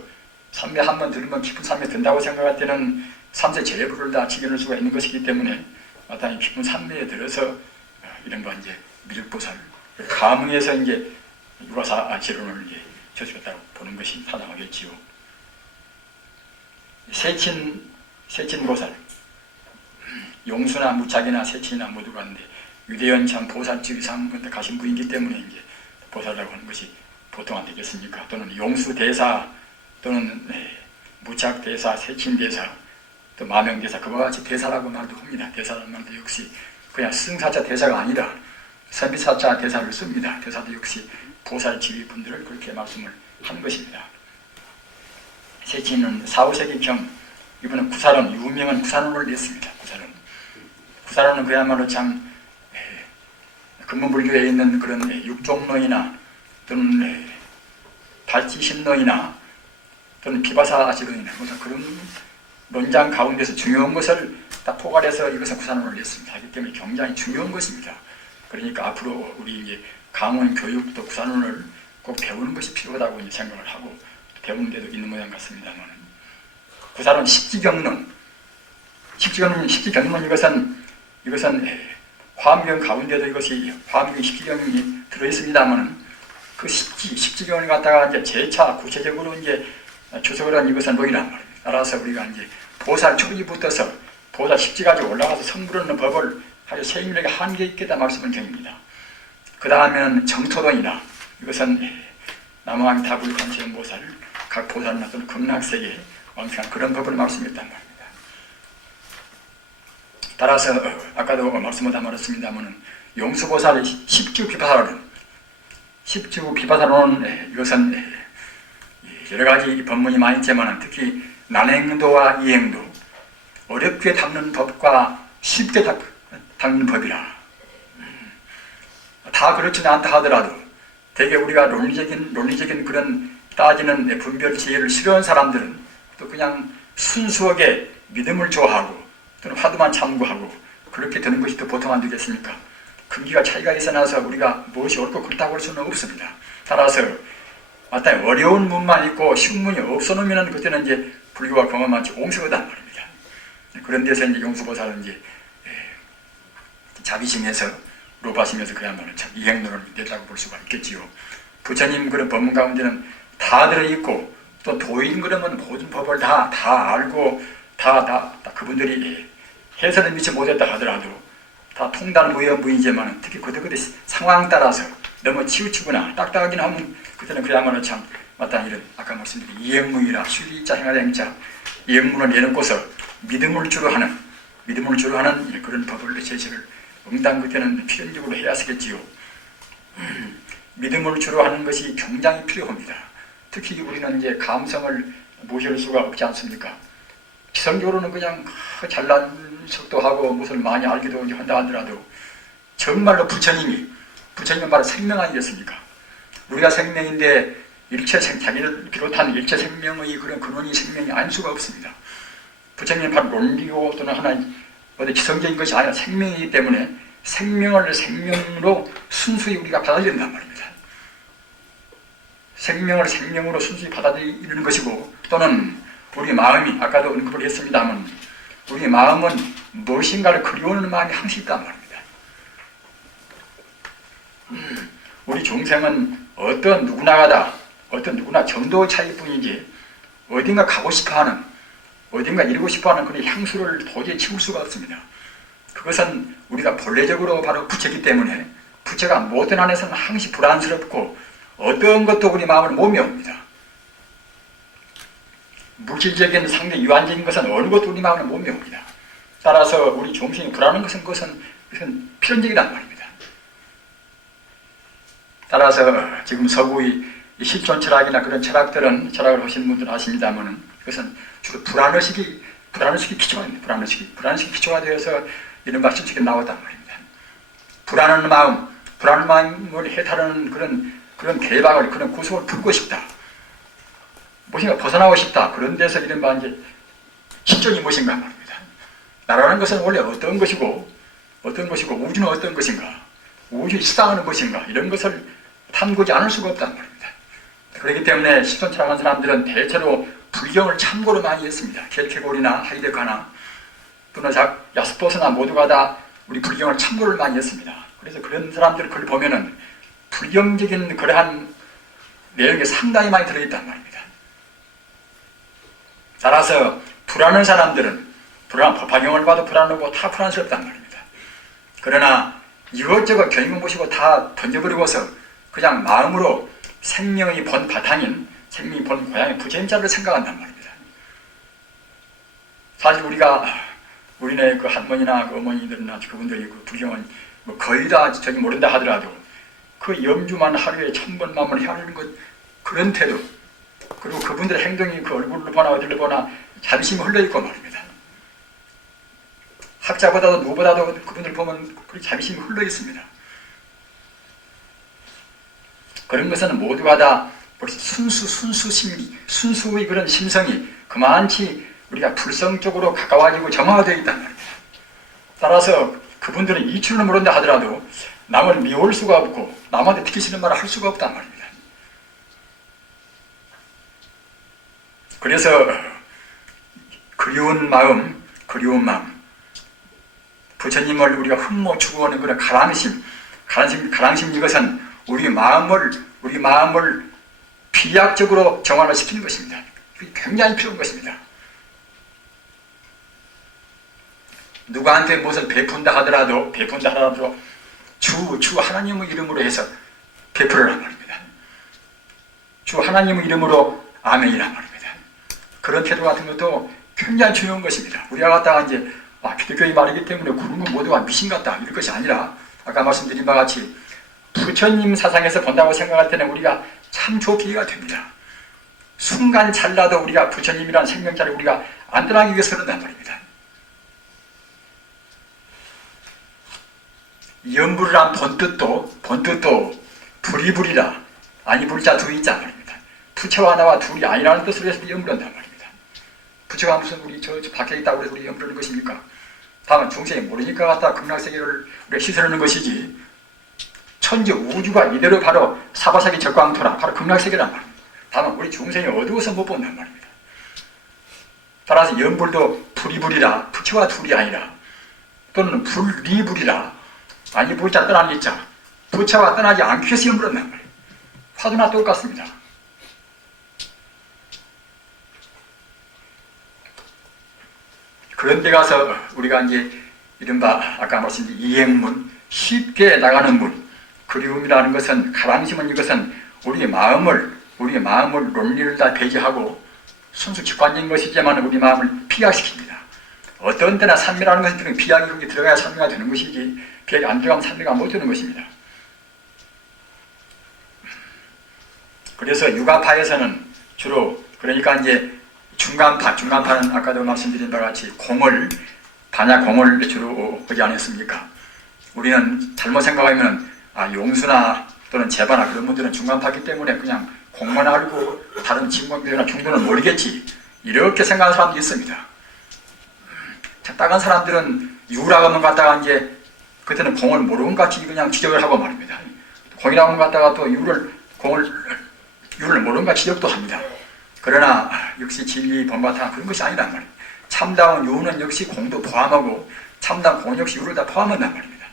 산매 한번 들으면 깊은 산매에 든다고 생각할 때는 삼세 제불을 다 지켜낼 수가 있는 것이기 때문에 마땅히 깊은 산매에 들어서 이른바 이제 미륵보살 감흥에서 이제 유가사지론을 이제 저술했다고 보는 것이 타당하겠지요. 세친보살 용수나 무착이나 세친이나 모두가 하는데 유대연 참 보살집 이상 가신 분이기 때문에 이제 보살이라고 하는 것이 보통 안 되겠습니까? 또는 용수대사 또는 무착대사, 세친대사 또 마명대사 그와 같이 대사라고 말도 합니다. 대사라는 말도 역시 그냥 승사자 대사가 아니라 선비사자 대사를 씁니다. 대사도 역시 보살 지휘분들을 그렇게 말씀을 하는 것입니다. 세친은 4, 5세기경 이분은 구사론, 유명한 구사론을 냈습니다. 구사론은 그야말로 참 근본불교에 있는 그런 육종론이나 또는 발치신론이나 또는 비바사지론이나 그런 논장 가운데서 중요한 것을 다 포괄해서 이것은 구사론을 냈습니다. 하기 때문에 굉장히 중요한 것입니다. 그러니까 앞으로 우리 이제 강원 교육도 구사론을 꼭 배우는 것이 필요하다고 이제 생각을 하고 배우는 데도 있는 모양 같습니다만 구사론 십지경론 이것은 화엄경 가운데도 이것이 화엄경 십지경이 들어있습니다만 그 십지경을 갖다가 이제 재차 구체적으로 이제 주석을 한 이것은 뭐이란 말입니다. 따라서 우리가 이제 보살 초기부터서 보살 십지까지 올라가서 성불하는 법을 아주 세임력에 한계 있겠다 말씀은 경입니다. 그 다음에는 정토론이나 이것은 남왕 다불 관세음보살 각 보살이나 또는 극락세계 왕창 그런 법을 말씀했단 말입니다. 따라서 아까도 말씀을 다 말했습니다만 용수보살 십주비파사론은 이것은 여러 가지 법문이 많이 있지만 특히 난행도와 이행도, 어렵게 닦는 법과 쉽게 닦는 법이라. 다 그렇지는 않다 하더라도 되게 우리가 논리적인 그런 따지는 분별 지혜를 싫어하는 사람들은 또 그냥 순수하게 믿음을 좋아하고 또는 화두만 참고하고 그렇게 되는 것이 더 보통 안 되겠습니까? 근기가 차이가 있어나서 우리가 무엇이 옳고 그렇다고 할 수는 없습니다. 따라서 마땅히 어려운 문만 있고 쉬운 문이 없어놓으면 그때는 이제 불교가 경험하지 옹색하단 말입니다. 그런 데서 이제 용수보살은 이제 자비심에서 로바심에서 그야말로 참 이행론을 냈다고 볼 수가 있겠지요. 부처님 그런 법문 가운데는 다 들어있고 또 도인 그러면 모든 법을 다 알고 다 그분들이 해설을 미처 못했다 하더라도 다 통달무여무이지만 특히 그때 상황 따라서 너무 치우치거나 딱딱하긴 하면 그때는 그야말로 참 마땅히 이런 아까 말씀드린 이행문이라虚리자 행하행자 이행문을 내놓고서 믿음을 주로 하는 그런 법을 제시를 응당 그때는 필연적으로 해야 하겠지요. 믿음을 주로 하는 것이 굉장히 필요합니다. 특히 우리는 이제 감성을 무시할 수가 없지 않습니까? 지성적으로는 그냥 잘난 척도 하고 무슨 많이 알기도 한다 하더라도 정말로 부처님은 바로 생명 아니겠습니까? 우리가 생명인데 자기를 비롯한 일체 생명의 그런 근원이 생명이 아닐 수가 없습니다. 부처님은 바로 논리고 또는 하나 어디 지성적인 것이 아니라 생명이기 때문에 생명을 생명으로 순수히 우리가 받아들인단 말입니다. 생명을 생명으로 순수히 받아들이는 것이고 또는 우리 마음이 아까도 언급을 했습니다만 우리 마음은 무엇인가를 그리워하는 마음이 항상 있단 말입니다. 우리 중생은 어떤 누구나 정도의 차이뿐이지 어딘가 가고 싶어하는 어딘가 이루고 싶어하는 그런 향수를 도저히 치울 수가 없습니다. 그것은 우리가 본래적으로 바로 부처이기 때문에 부처가 모든 안에서는 항시 불안스럽고 어떤 것도 우리 마음을 못 메웁니다. 물질적인 상대 유한적인 것은 어느 것도 우리 마음을 못 메웁니다. 따라서 우리 중생이 불안한 그것은 필연적이란 말입니다. 따라서 지금 서구의 실존 철학이나 그런 철학을 하시는 분들은 아십니다만 그것은 주로 불안의식이 기초입니다. 불안의식이 기초가 되어서 이런 말씀책에 나왔단 말입니다. 불안한 마음을 해탈하는 그런 개박을, 그런 구속을 풀고 싶다. 무엇인가 벗어나고 싶다. 그런 데서 이런 이제 실존이 무엇인가 말입니다. 나라는 것은 원래 어떤 것이고 우주는 어떤 것인가, 우주의 실상은 무엇인가 이런 것을 탐구지 않을 수가 없단 말입니다. 그렇기 때문에 실존 철학한 사람들은 대체로 불경을 참고로 많이 했습니다. 켈케골이나 하이데가나 또는 야스포스나 모두가 다 우리 불경을 참고를 많이 했습니다. 그래서 그런 사람들 글 보면은 불경적인 그러한 내용이 상당히 많이 들어있단 말입니다. 따라서 불안한 사람들은 법화경을 봐도 불안하고 다 불안스럽단 말입니다. 그러나 이것저것 경영 보시고 다 던져버리고서 그냥 마음으로 생명이 본 바탕인 생명이 본 고향의 부처님자를 생각한단 말입니다. 사실 우리네 그 할머니나 그 어머니들이나 그분들이 그 불경은 뭐 거의 다 저기 모른다 하더라도 그 염주만 하루에 1000번만을 해야 하는 것 그런 태도 그리고 그분들의 행동이 그 얼굴로 보나 들려보나 자비심이 흘러있고 말입니다. 학자보다도 누구보다도 그분들 보면 그 자비심이 흘러있습니다. 그런 것은 모두가 다 벌써 순수의 그런 심성이 그만치 우리가 불성적으로 가까워지고 정화되어 있단 말입니다. 따라서 그분들은 이치를 모른다 하더라도 남을 미워할 수가 없고 남한테 듣기 싫은 말을 할 수가 없단 말입니다. 그래서 그리운 마음 부처님을 우리가 흠모 추구하는 그런 가랑심 이것은 우리 마음을 비약적으로 정화를 시키는 것입니다. 그게 굉장히 필요한 것입니다. 누구한테 무엇을 베푼다 하더라도 주 하나님의 이름으로 해서 베풀으란 말입니다. 주 하나님의 이름으로 아멘이란 말입니다. 그런 태도 같은 것도 굉장히 중요한 것입니다. 우리가 갖다가 이제 기독교의 말이기 때문에 그런 건 모두가 미신 같다 이럴 것이 아니라 아까 말씀드린 바와 같이 부처님 사상에서 본다고 생각할 때는 우리가 참 좋게 이해가 됩니다. 순간 찰나도 우리가 부처님이라는 생명자를 우리가 안 떠나기 위해서 그런단 말입니다. 염불이란 본뜻도 불이불이라 아니 불자 두이자 말입니다. 부처와 나와 둘이 아니라는 뜻으로 해서 염불한단 말입니다. 부처가 무슨 우리 저 밖에 있다고 해서 우리 염불하는 것입니까? 다만 중생이 모르니까 갖다 극락세계를 우리가 시설하는 것이지 천지 우주가 이대로 바로 사바사기 적광토라 바로 극락세계란 말입니다. 다만 우리 중생이 어두워서 못 본단 말입니다. 따라서 염불도 불이불이라 부처와 둘이 아니라 또는 불리불이라 아니 불자 떠나는 자 부처와 떠나지 않기 위해서 염불한단 말이에요. 화두나 똑같습니다. 그런데 가서 우리가 이제 이른바 아까 말씀드린 이행문 쉽게 나가는 문 그리움이라는 것은 가방심은 이것은 우리의 마음을 논리를 다 배제하고 순수 직관적인 것이지만 우리 마음을 피약시킵니다. 어떤 때나 산미라는 것은 비약이 거기 들어가야 산미가 되는 것이지 비약이 안 들어가면 산미가 못 되는 것입니다. 그래서 유가파에서는 주로 그러니까 이제 중간파는 아까도 말씀드린 바와 같이 반야공을 주로 하지 않았습니까? 우리는 잘못 생각하면 용수나 또는 제바나 그런 분들은 중간파이기 때문에 그냥 공만 알고 다른 진공교나 중도는 모르겠지 이렇게 생각하는 사람도 있습니다. 딱한 사람들은 유라고 하면 갖다가 이제 그때는 공을 모르는 같이 그냥 지적을 하고 말입니다. 공이라고 하면 갖다가 또 유를 모르는 같이 지적도 합니다. 그러나 역시 진리 본바탕 그런 것이 아니란 말입니다. 참다운 유는 역시 공도 포함하고 참다운 공 역시 유를 다 포함한단 말입니다.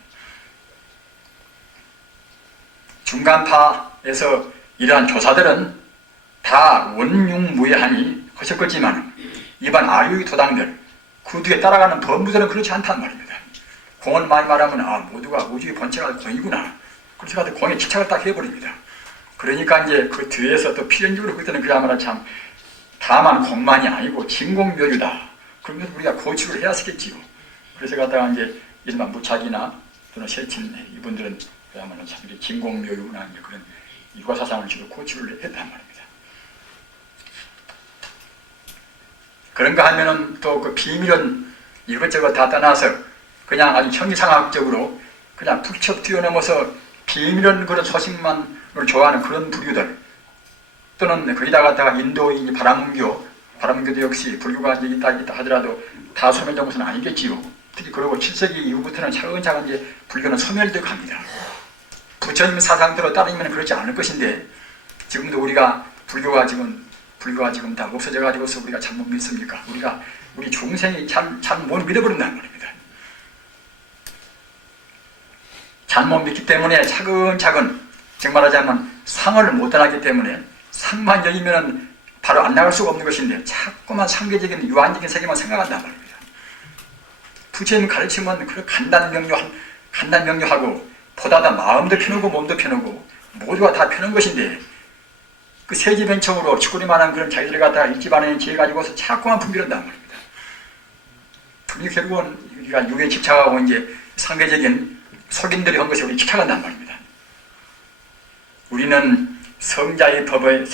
중간파에서 이러한 교사들은 다 원융무예하니 하셨겠지만 일반 아류의 도당들 그 뒤에 따라가는 범부들은 그렇지 않단 말입니다. 공을 많이 말하면 모두가 우주의 본체가 공이구나 그렇게 해서 공에 집착을 딱 해버립니다. 그러니까 이제 그 뒤에서 또 필연적으로 그때는 그야말로 참 다만 공만이 아니고 진공묘주다. 그러면 우리가 고치를 해야 쓰겠지요. 그래서 갖다가 이제 일반 무착이나 또는 세친 이분들은 그야말로 참 진공묘주나 그런 유가사상을 주로 고치를 했단 말입니다. 그런가 하면은 또 그 비밀은 이것저것 다 떠나서 그냥 아주 형이상학적으로 그냥 북척 뛰어넘어서 비밀은 그런 소식만을 좋아하는 그런 부류들 또는 거기다가 인도인 바람문교도 역시 불교가 이제 있다 하더라도 다 소멸된 것은 아니겠지요. 특히 그리고 7세기 이후부터는 차근차근 이제 불교는 소멸되어 갑니다. 부처님 사상대로 따르면 그렇지 않을 것인데 지금도 우리가 불교가 지금 다 없어져 가지고서 우리가 잘못 믿습니까? 우리 중생이 잘못 믿어버린다는 말입니다. 잘못 믿기 때문에 차근차근 정말 말하자면 상을 못 떠나기 때문에 상만 열리면 바로 안 나갈 수가 없는 것인데 자꾸만 상계적인 유한적인 세계만 생각한단 말입니다. 부처님 가르치면 그 간단명료하고 보다 더 마음도 편하고 몸도 편하고 모두가 다 편한 것인데 그 세지변청으로 죽으리만한 그런 자기들 갖다가 일집안에 지혜 가지고서 자꾸만 분별한단 말입니다. 그게 결국은 우리가 육에 집착하고 이제 상계적인 속인들이 한 것이 우리 집착한단 말입니다. 우리는 성자의 법에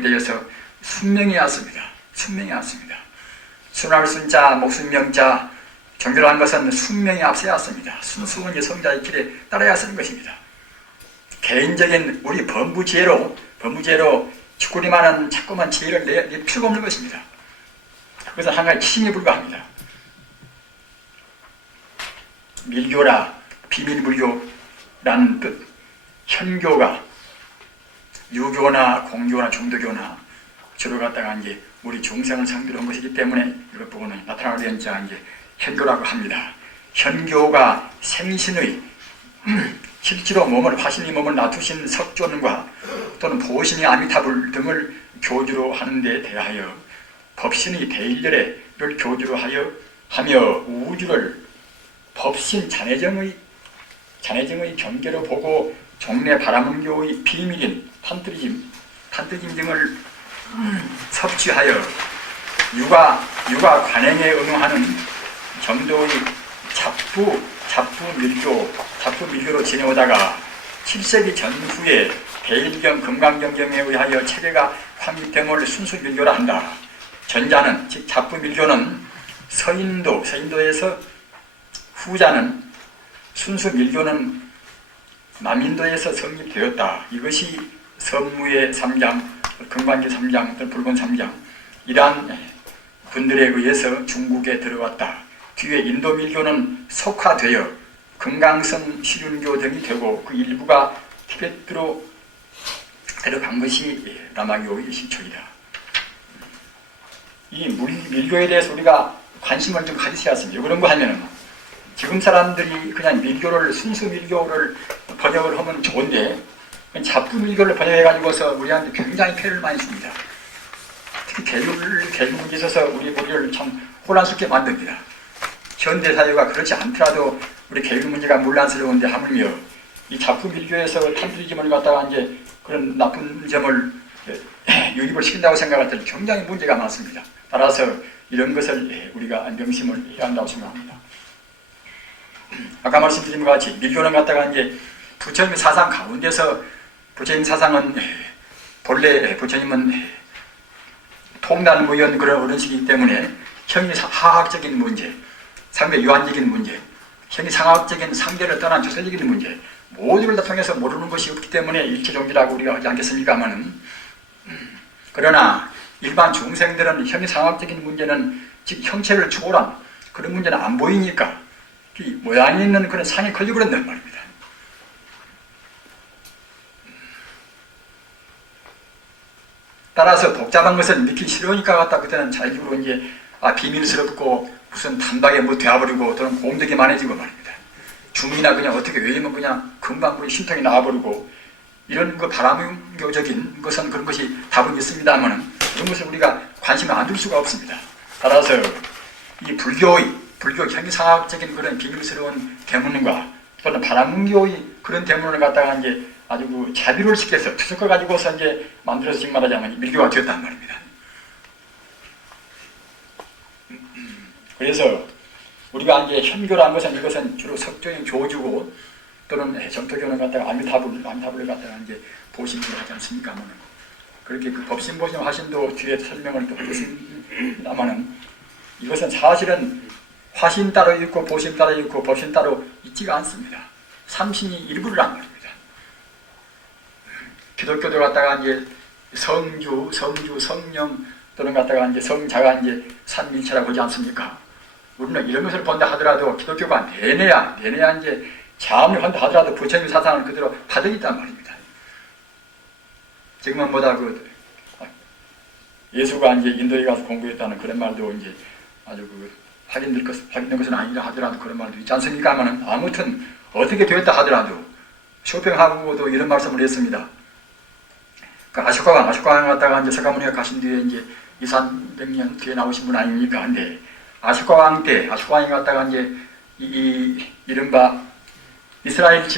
대해서 순명히 왔습니다. 순할 순자, 목순명자, 정교한 것은 순명히 앞서야 왔습니다. 순수한 성자의 길에 따라야 쓰는 것입니다. 개인적인 우리 범부지혜로 죽구리만한 자꾸만 지혜를 낼 필요가 없는 것입니다. 그것은 한 가지 치심에 불과합니다. 밀교라 비밀불교라는 뜻, 현교가 유교나 공교나 중도교나 주로 갖다가 이제 우리 중생을 상대로 한 것이기 때문에 이것 보고는 나타나는 자 이제 현교라고 합니다. 현교가 생신의 실제로 화신의 몸을 놔두신 석존과 또는 보신의 아미타불 등을 교주로 하는 데 대하여 법신의 대일렬을 교주로 하며 우주를 법신 잔해정의 경계로 보고 종래 바라문교의 비밀인 판뜨리짐 등을 섭취하여 육아 관행에 응하는 정도의 잡부 밀교로 지내오다가 7세기 전후에 대일경 금강경경에 의하여 체계가 확립됨을 순수 밀교라 한다. 전자는 즉 잡부 밀교는 서인도에서, 후자는 순수 밀교는 남인도에서 성립되었다. 이것이 선무의 3장, 금강기 3장, 붉은 3장 이러한 분들에 의해서 중국에 들어왔다. 뒤에 인도 밀교는 속화되어 금강성 시륜교 등이 되고 그 일부가 티베트로 들어간 것이 라마교의 시초이다. 이 밀교에 대해서 우리가 관심을 좀 가지셔야 했습니다. 왜 그런 거 하면은 지금 사람들이 그냥 밀교를 순수 밀교를 번역을 하면 좋은데 잡부 밀교를 번역해가지고서 우리한테 굉장히 폐를 많이 줍니다. 특히 계율 문제에 있어서 우리를 참 혼란스럽게 만듭니다. 현대사회가 그렇지 않더라도 우리 계율 문제가 문란스러운데 하물며 이 잡부 밀교에서 탄트리즘을 갖다가 이제 그런 나쁜 점을 유입을 시킨다고 생각할 때 굉장히 문제가 많습니다. 따라서 이런 것을 우리가 명심을 해야 한다고 생각합니다. 아까 말씀드린 것 같이 밀교는 갖다가 이제 부처님 사상 가운데서 부처님 사상은 본래 부처님은 통단무연 그런 어른시기 때문에 형이하학적인 문제, 상대 유한적인 문제, 형이상학적인 상대를 떠난 주설적인 문제 모두를 다 통해서 모르는 것이 없기 때문에 일체종지라고 우리가 하지 않겠습니까마는 그러나 일반 중생들은 형이상학적인 문제는 즉 형체를 초월한 그런 문제는 안 보이니까 모양이 있는 그런 상에 걸려버린단 말입니다. 따라서 복잡한 것을 믿기 싫으니까 갖다 그때는 자기적으로 이제 비밀스럽고 무슨 단박에 뭐 되어버리고 또는 공덕이 많아지고 말입니다. 중이나 그냥 어떻게 외우면 그냥 금방 우리 신통이 나와버리고 이런 그 바람교적인 것은 그런 것이 답은 있습니다만 그런 것을 우리가 관심을 안 둘 수가 없습니다. 따라서 이 불교 형이상학적인 그런 비밀스러운 대문과 또는 바람교의 그런 대문을 갖다가 이제 아주 그 자비를 시켜서 투석해 가지고서 이제 만들어서 지금 말하자면 밀교가 되었단 말입니다. 그래서 우리가 이제 현교라는 것은 이것은 주로 석조인 교주고 또는 정토교는 갖다가 아미타불을 갖다가 이제 보신을 하지 않습니까? 그렇게 그 법신보신 화신도 뒤에 설명을 또 하겠습니다만은 이것은 사실은 화신 따로 있고 보신 따로 있고 법신 따로 있지가 않습니다. 삼신이 일부를 한 말입니다. 기독교도 갖다가 이제 성주, 성령 또는 갖다가 이제 성자가 이제 삼일체라고 하지 않습니까? 우리는 이런 것을 본다 하더라도 기독교가 내내야 이제 자음을 한다 하더라도 부처님 사상을 그대로 받아 있단 말입니다. 지금은 뭐다 예수가 이제 인도에 가서 공부했다는 그런 말도 이제 아주 확인된 것은 아니라 하더라도 그런 말도 있지 않습니까만은 아무튼 어떻게 되었다 하더라도 쇼팽하고도 이런 말씀을 했습니다. 그 아쇼카왕 갔다가 이제 석가모니가 가신 뒤에 이제 200~300년 뒤에 나오신 분 아닙니까? 근데 아쇼카왕이 갔다가 이제 이 이른바 이스라엘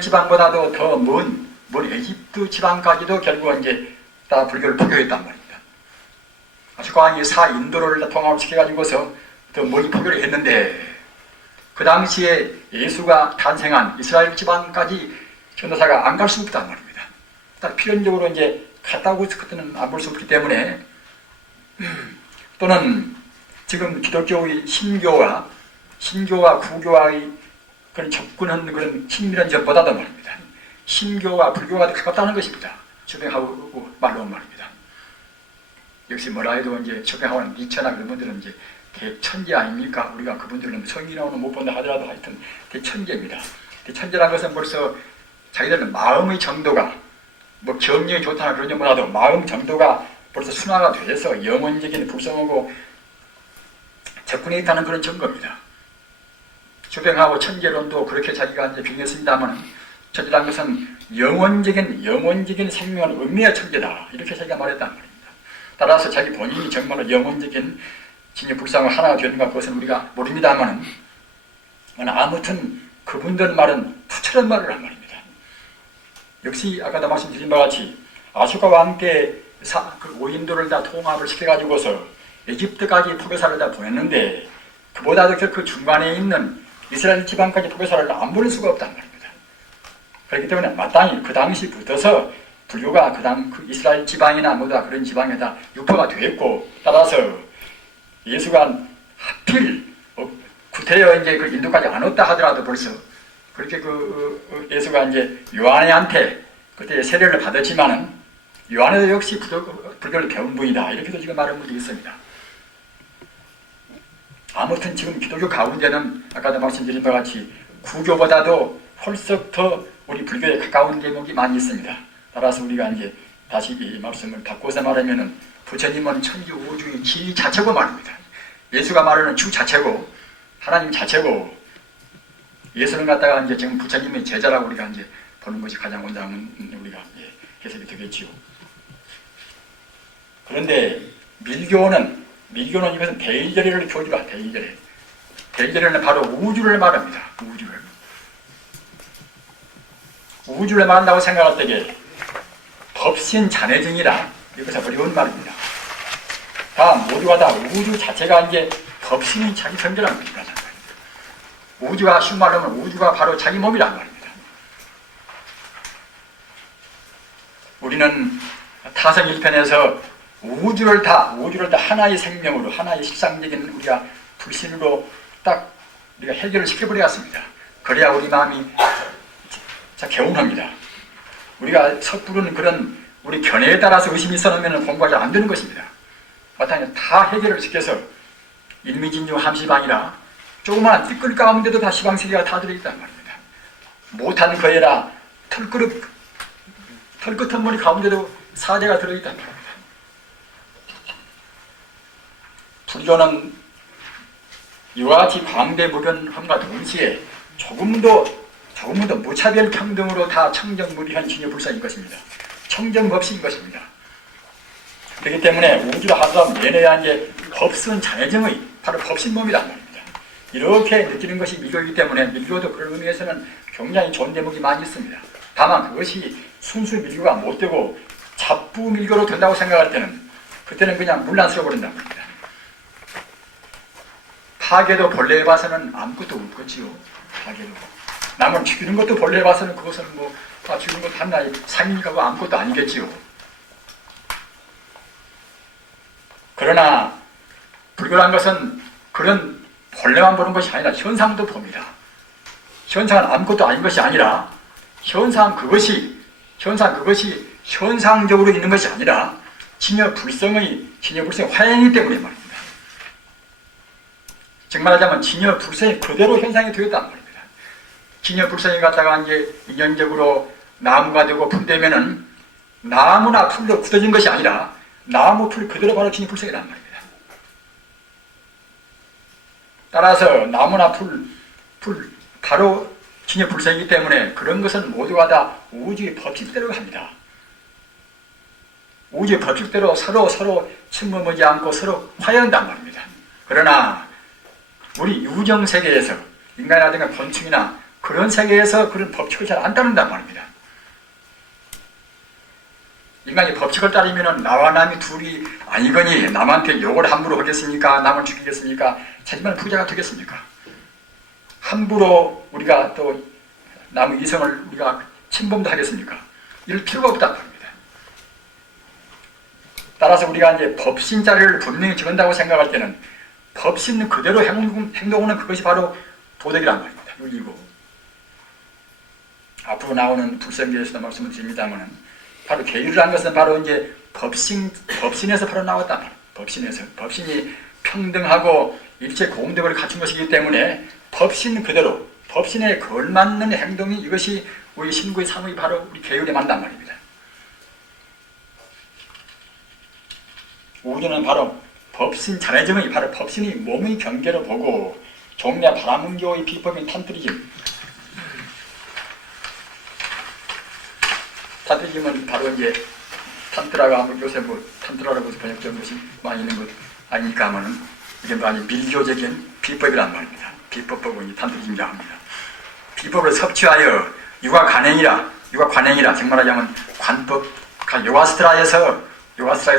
지방보다도 더 먼 에집트 지방까지도 결국 이제 다 불교를 포교했단 말입니다. 아쇼카왕이 사인도를 통합을 시켜가지고서 더 멀리 포교를 했는데 그 당시에 예수가 탄생한 이스라엘 지방까지 전도사가 안 갈 수 없단 말입니다. 필연적으로 이제 갔다고 그때는 안 볼 수 없기 때문에 또는 지금 기독교의 신교와 구교와의 그런 접근하는 그런 친밀한 점보다도 말입니다. 신교와 불교가 더 가깝다는 것입니다. 쇼팽하고 말로 말입니다. 역시 뭐라 해도 이제 쇼팽하고는 니체나 그런 분들은 이제 대천재 아닙니까? 우리가 그분들은 성인하고는 못 본다 하더라도 하여튼 대천재입니다. 대천재라는 것은 벌써 자기들은 마음의 정도가 뭐 경력이 좋다나 그런 점보다도 마음 정도가 벌써 순화가 돼서 영원적인 불성하고 접근해 있다는 그런 증거입니다. 쇼팽하고 천재론도 그렇게 자기가 이제 비교했습니다만 천재라는 것은 영원적인 생명을 의미의 천재다 이렇게 자기가 말했다는 말입니다. 따라서 자기 본인이 정말로 영원적인 진여 불상을 하나가 되는가 그것은 우리가 모릅니다만 아무튼 그분들 말은 투철한 말을 한 말입니다. 역시 아까도 말씀드린 바와 같이 아쇼카와 함께 그 오인도를 다 통합을 시켜가지고서 에집트까지 포교사를 다 보냈는데 그보다도 그 중간에 있는 이스라엘 지방까지 포교사를 안 보낼 수가 없단 말입니다. 그렇기 때문에 마땅히 그 당시부터서 불교가 그 이스라엘 지방이나 모두 다 그런 지방에 다 유포가 되었고, 따라서 예수가 하필 구태여 이제 그 인도까지 안 왔다 하더라도 벌써 그렇게 예수가 이제 요한한테 그때 세례를 받았지만은 요한에도 역시 불교를 배운 분이다, 이렇게도 지금 말한 분이 있습니다. 아무튼 지금 기독교 가운데는 아까도 말씀드린 것 같이 구교보다도 훨씬 더 우리 불교에 가까운 대목이 많이 있습니다. 따라서 우리가 이제 다시 이 말씀을 바꿔서 말하면은 부처님은 천지 우주의 지 자체고 말입니다. 예수가 말하는 주 자체고 하나님 자체고, 예수는 갖다가 이제 지금 부처님의 제자라고 우리가 이제 보는 것이 가장 원장은 우리가 해석이 되겠지요. 그런데 밀교는 이것은 대일절례를 교주로 합니다. 대일절례. 대일절례는 바로 우주를 말합니다. 우주를 말한다고 생각할 때에 법신 잔해증이라, 이것은 어려운 말입니다. 다 모두가 다 우주 자체가 이제 법신이 자기 존재란 말입니다. 우주가 쉬운 말로 하면 우주가 바로 자기 몸이란 말입니다. 우리는 타성 1편에서 우주를 다 하나의 생명으로, 하나의 실상적인 우리가 불신으로 딱 우리가 해결을 시켜버렸습니다. 그래야 우리 마음이 개운합니다. 우리가 섣부른 그런 우리 견해에 따라서 의심이 있어놓으면 공부가 안 되는 것입니다. 마땅히 다 해결을 시켜서 일미진주 함시방이라 조그마한 띠끌 가운데도 다 시방세계가 다 들어있단 말입니다. 못한 거에라 털끝한 머리 가운데도 사제가 들어있단 말입니다. 불교는 이와 같이 광대무변함과 동시에 조금도 무차별 평등으로 다 청정무비한 진여불사인 것입니다. 청정법시인 것입니다. 그렇기 때문에 우주를 하다 내내야 이제 법순 잔해정의 바로 법신몸이란 말입니다. 이렇게 느끼는 것이 밀교이기 때문에 밀교도 그런 의미에서는 굉장히 좋은 대목이 많이 있습니다. 다만 그것이 순수 밀교가 못 되고 잡부 밀교로 된다고 생각할 때는 그때는 그냥 문란스러워 버린단 말입니다. 파괴도 본래에 봐서는 아무것도 없겠지요. 파괴도. 남을 죽이는 것도 본래에 봐서는 그것은 죽이는 것도 하나의 상인이라고 아무것도 아니겠지요. 그러나 불교란 것은 그런 본래만 보는 것이 아니라 현상도 봅니다. 현상은 아무것도 아닌 것이 아니라 현상 그것이 현상적으로 있는 것이 아니라 진여불성의 화양이기 때문에 말입니다. 즉 말하자면 진여불성이 그대로 현상이 되었단 말입니다. 진여불성이 갖다가 이제 인연적으로 나무가 되고 풀되면은 나무나 풀로 굳어진 것이 아니라 나무 풀 그대로 바로 진여불성이란 말입니다. 따라서 나무나 풀 바로 진여불성이기 때문에 그런 것은 모두가 다 우주의 법칙대로 합니다. 우주의 법칙대로 서로 침범하지 않고 서로 화해한단 말입니다. 그러나 우리 유정세계에서 인간이라든가 곤충이나 그런 세계에서 그런 법칙을 잘 안 따른단 말입니다. 인간이 법칙을 따르면 나와 남이 둘이 아니거니 남한테 욕을 함부로 하겠습니까? 남을 죽이겠습니까? 자기만 부자가 되겠습니까? 함부로 우리가 또 남의 이성을 우리가 침범도 하겠습니까? 이럴 필요가 없단 말입니다. 따라서 우리가 이제 법신 자리를 분명히 적은다고 생각할 때는 법신 그대로 행동하는 그것이 바로 도덕이란 말입니다. 윤리고. 앞으로 나오는 불성계에서도 말씀을 드립니다만 바로 계율이라는 것은 바로 이제 법신에서 바로 나왔단 말이에요. 법신이 평등하고 일체 공덕을 갖춘 것이기 때문에 법신 그대로 법신에 걸맞는 행동이 이것이 우리 신구의 삶이 바로 우리 계율에 맞단 말입니다. 우주는 바로 법신 잔해정의 바로 법신이 몸의 경계로 보고 종래 바라문교의 비법인 탄트리즘은 바로 이제 탄트라가 요새 탄트라라고 번역된 것이 많이 있는 것 아니니까 하면은 이게 많이 밀교적인 비법이란 말입니다. 비법법은 탄트리즘이라고 합니다. 비법을 섭취하여 육아 관행이라 정말하자면 관법 요가스트라에서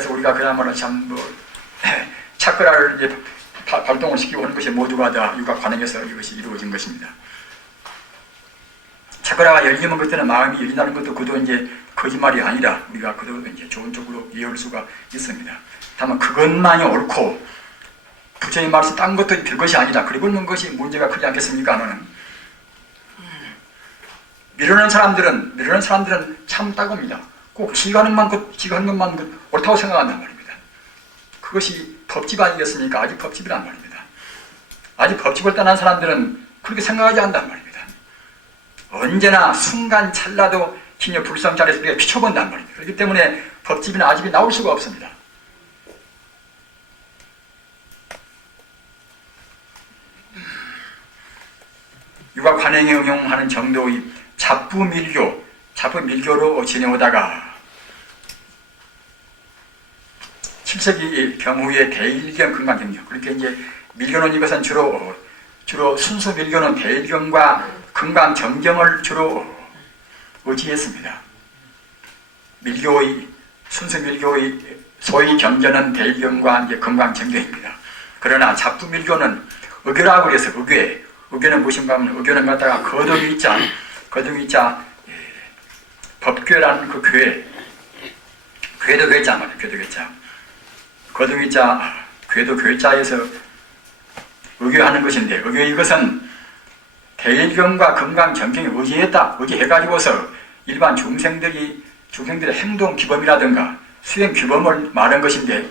우리가 그야말로 참 차크라를 이제 발동을 시키고 하는 것이 모두가 다 육아 관행에서 이것이 이루어진 것입니다. 차크라가 열리면 그때는 마음이 열린다는 것도 그도 이제 거짓말이 아니라 우리가 그도 이제 좋은 쪽으로 이해할 수가 있습니다. 다만 그것만이 옳고 부처님 말씀 딴 것도 별 것이 아니다. 그리고 있는 것이 문제가 크지 않겠습니까? 너는 미루는 사람들은 참 따갑니다. 꼭 지가 하는 것만 옳다고 생각한단 말입니다. 그것이 법집 아니겠습니까? 아직 법집이란 말입니다. 아직 법집을 떠난 사람들은 그렇게 생각하지 않는단 말입니다. 언제나 순간 찰나도 기녀 불성자리에서 우리가 비춰본단 말입니다. 그렇기 때문에 법집이나 아집이 나올 수가 없습니다. 육아 관행에 응용하는 정도의 잡부밀교로 지내오다가 7세기 경후의 대일경 금강경력, 그렇게 이제 밀교는 이것은 주로 순수 밀교는 대일경과 금강정경을 주로 의지했습니다. 순수 밀교의 소위 경전은 대일경과 이제 금강정경입니다. 그러나 잡부밀교는 의교라고 그래서 의교는 무엇인가 하면 의교는 갖다가 거듭이자 법교라는 그 궤도 괴자 말이에요. 궤도 괴자. 거듭이자 궤도 괴자에서 의교하는 것인데, 의교 이것은 대일경과 금강정경에 의지해가지고서 일반 중생들의 행동 규범이라든가 수행 규범을 말한 것인데,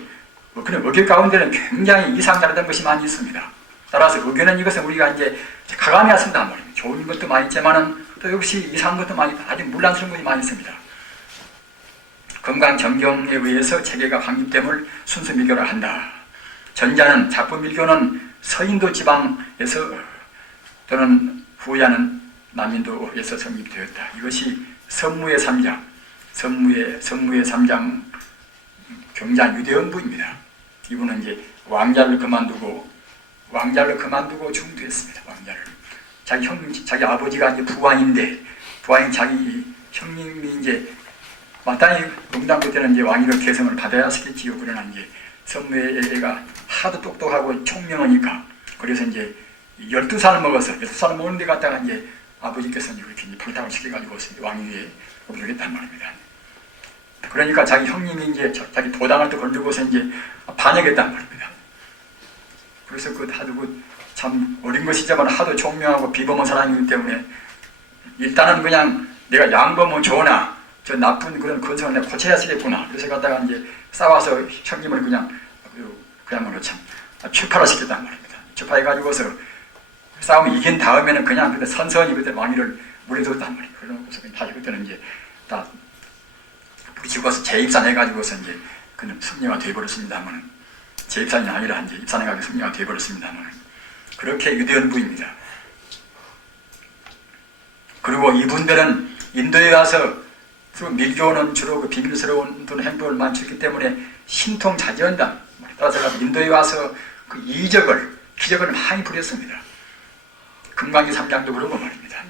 그런 의교 가운데는 굉장히 이상다르던 것이 많이 있습니다. 따라서 의교는 이것은 우리가 이제 가감해야 쓴단 말입니다. 좋은 것도 많이 있지만은 또 역시 이상한 것도 많이, 아주 문란스러운 것이 많이 있습니다. 금강정경에 의해서 체계가 확립됨을 순수밀교라 한다. 전자는 잡부밀교는 서인도 지방에서 또는 후야는 남인도에서 성립되었다. 이것이 선무의 3장, 선무의 3장 경자 유대원부입니다. 이분은 이제 왕자를 그만두고 중두했습니다. 왕자를. 자기 아버지가 이제 부왕인 자기 형님이 이제 마땅히 농담 때는 이제 왕위를 계승을 받아야 했겠지요. 그러나 이제 선무의 애가 하도 똑똑하고 총명하니까, 그래서 이제 12살을 먹었는데 갔다가 이제 아버지께서 이렇게 불탁을 시켜가지고 왕위에 오르겠단 말입니다. 그러니까 자기 형님이 이제 자기 도당을 또 걸리고서 이제 반역했단 말입니다. 그래서 참 어린 것이지만 하도 총명하고 비범한 사람이기 때문에 일단은 그냥 내가 양범은 좋으나 저 나쁜 그런 건성을 내가 고쳐야 쓰겠구나. 그래서 갔다가 이제 싸워서 형님을 그야말로 참 추파를 시켰단 말입니다. 추파해가지고서 싸움을 이긴 다음에는 그냥 그때 선선히 그때 왕위를 물려줬단 말이에요. 그러고서 다시 그때는 이제 다 부딪히고서 재입산해가지고서 이제 그는 승리가 되어버렸습니다만, 재입산이 아니라 이제 입산해가지고 승리가 되어버렸습니다만, 그렇게 유대원부입니다. 그리고 이분들은 인도에 가서 밀교는 주로 그 비밀스러운 행동을 많이 했기 때문에 신통자제한다. 따라서 인도에 와서 그 기적을 많이 부렸습니다. 금강기 3장도 그러고 말입니다.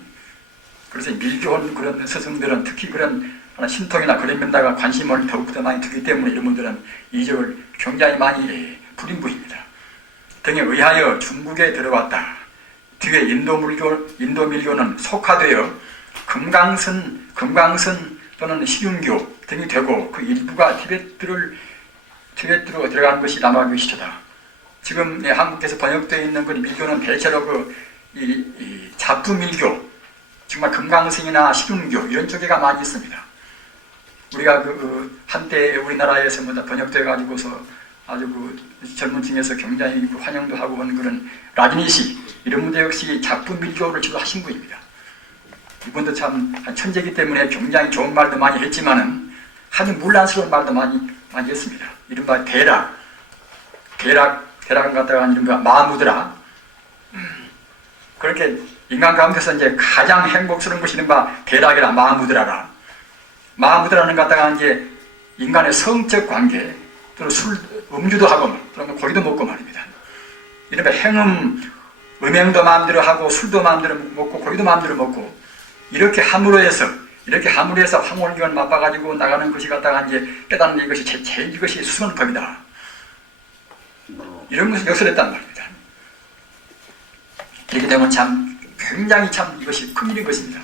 그래서 밀교원 그런 스승들은 특히 그런 신통이나 그런 면다가 관심을 더욱더 많이 두기 때문에 이런 분들은 이적을 굉장히 많이 부린 분입니다. 등에 의하여 중국에 들어왔다. 뒤에 인도 밀교는 속화되어 금강선 또는 시륜교 등이 되고, 그 일부가 티베트로 들어가는 것이 남아교 시초다. 지금 한국에서 번역되어 있는 그 밀교는 대체로 이 잡부밀교, 정말 금강승이나 시륜교 이런 쪽에가 많이 있습니다. 우리가 한때 우리나라에서 번역되어 가지고서 아주 젊은 층에서 굉장히 환영도 하고 하는 그런 라디니시 이런 분들 역시 잡부밀교를 주로 하신 분입니다. 이분도 참 천재이기 때문에 굉장히 좋은 말도 많이 했지만은 아주 문란스러운 말도 많이 했습니다. 이른바 대락을 갖다가 이른바 마무드라. 그렇게 인간 가운데서 이제 가장 행복스러운 것이 이른바 대락이라 마무드라라. 마무드라는 갖다가 이제 인간의 성적 관계, 또는 음주도 하고, 또는 고기도 먹고 말입니다. 이른바 음행도 마음대로 하고, 술도 마음대로 먹고, 고기도 마음대로 먹고, 이렇게 함으로 해서 황홀경을 맛봐가지고 나가는 것이 갖다가 이제 깨닫는 이것이 제일 이것이 수선법이다. 이런 것을 역설했단 말입니다. 이렇게 되면 참 굉장히 참 이것이 큰일인 것입니다.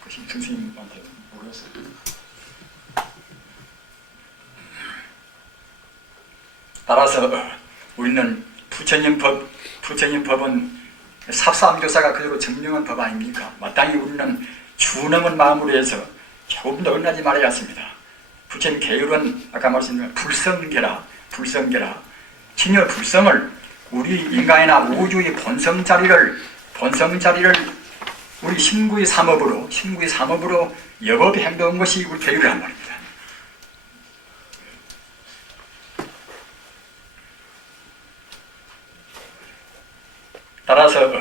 그것이 선생님한테 물었어요. 따라서 우리는 부처님 법은 삽사암교사가 그대로 증명한 법 아닙니까? 마땅히 우리는 준엄한 마음으로 해서 조금 더 언하지 말아야 했습니다. 부처님 계율은 아까 말씀드린 불성계라, 진여 불성을 우리 인간이나 우주의 본성 자리를 우리 신구의 삼업으로 여법에 행동한 것이 우리 계율이란 말입니다. 따라서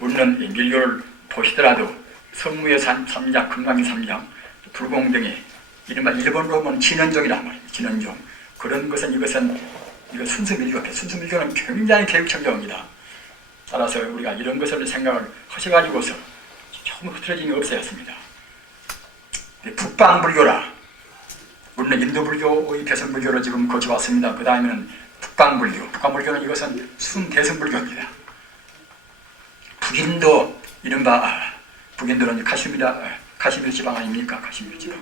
우리는 이 밀교를 보시더라도 성무의 삼장, 금강의 삼장, 불공 등의 이른바 일본으로 보면 진원종이란 말이에요. 진원종. 그런 것은 이거 순수밀교, 순수밀교는 굉장히 개혁청정입니다. 따라서 우리가 이런 것을 생각을 하셔가지고서 조금 흐트러짐이 없어야 했습니다. 북방불교라. 우리는 인도불교의 대선불교를 지금 거쳐왔습니다. 그 다음에는 북방불교. 북방불교는 이것은 순대선불교입니다. 북인도, 이른바 북인도는 카시미르 지방 아닙니까? 카시미르 지방.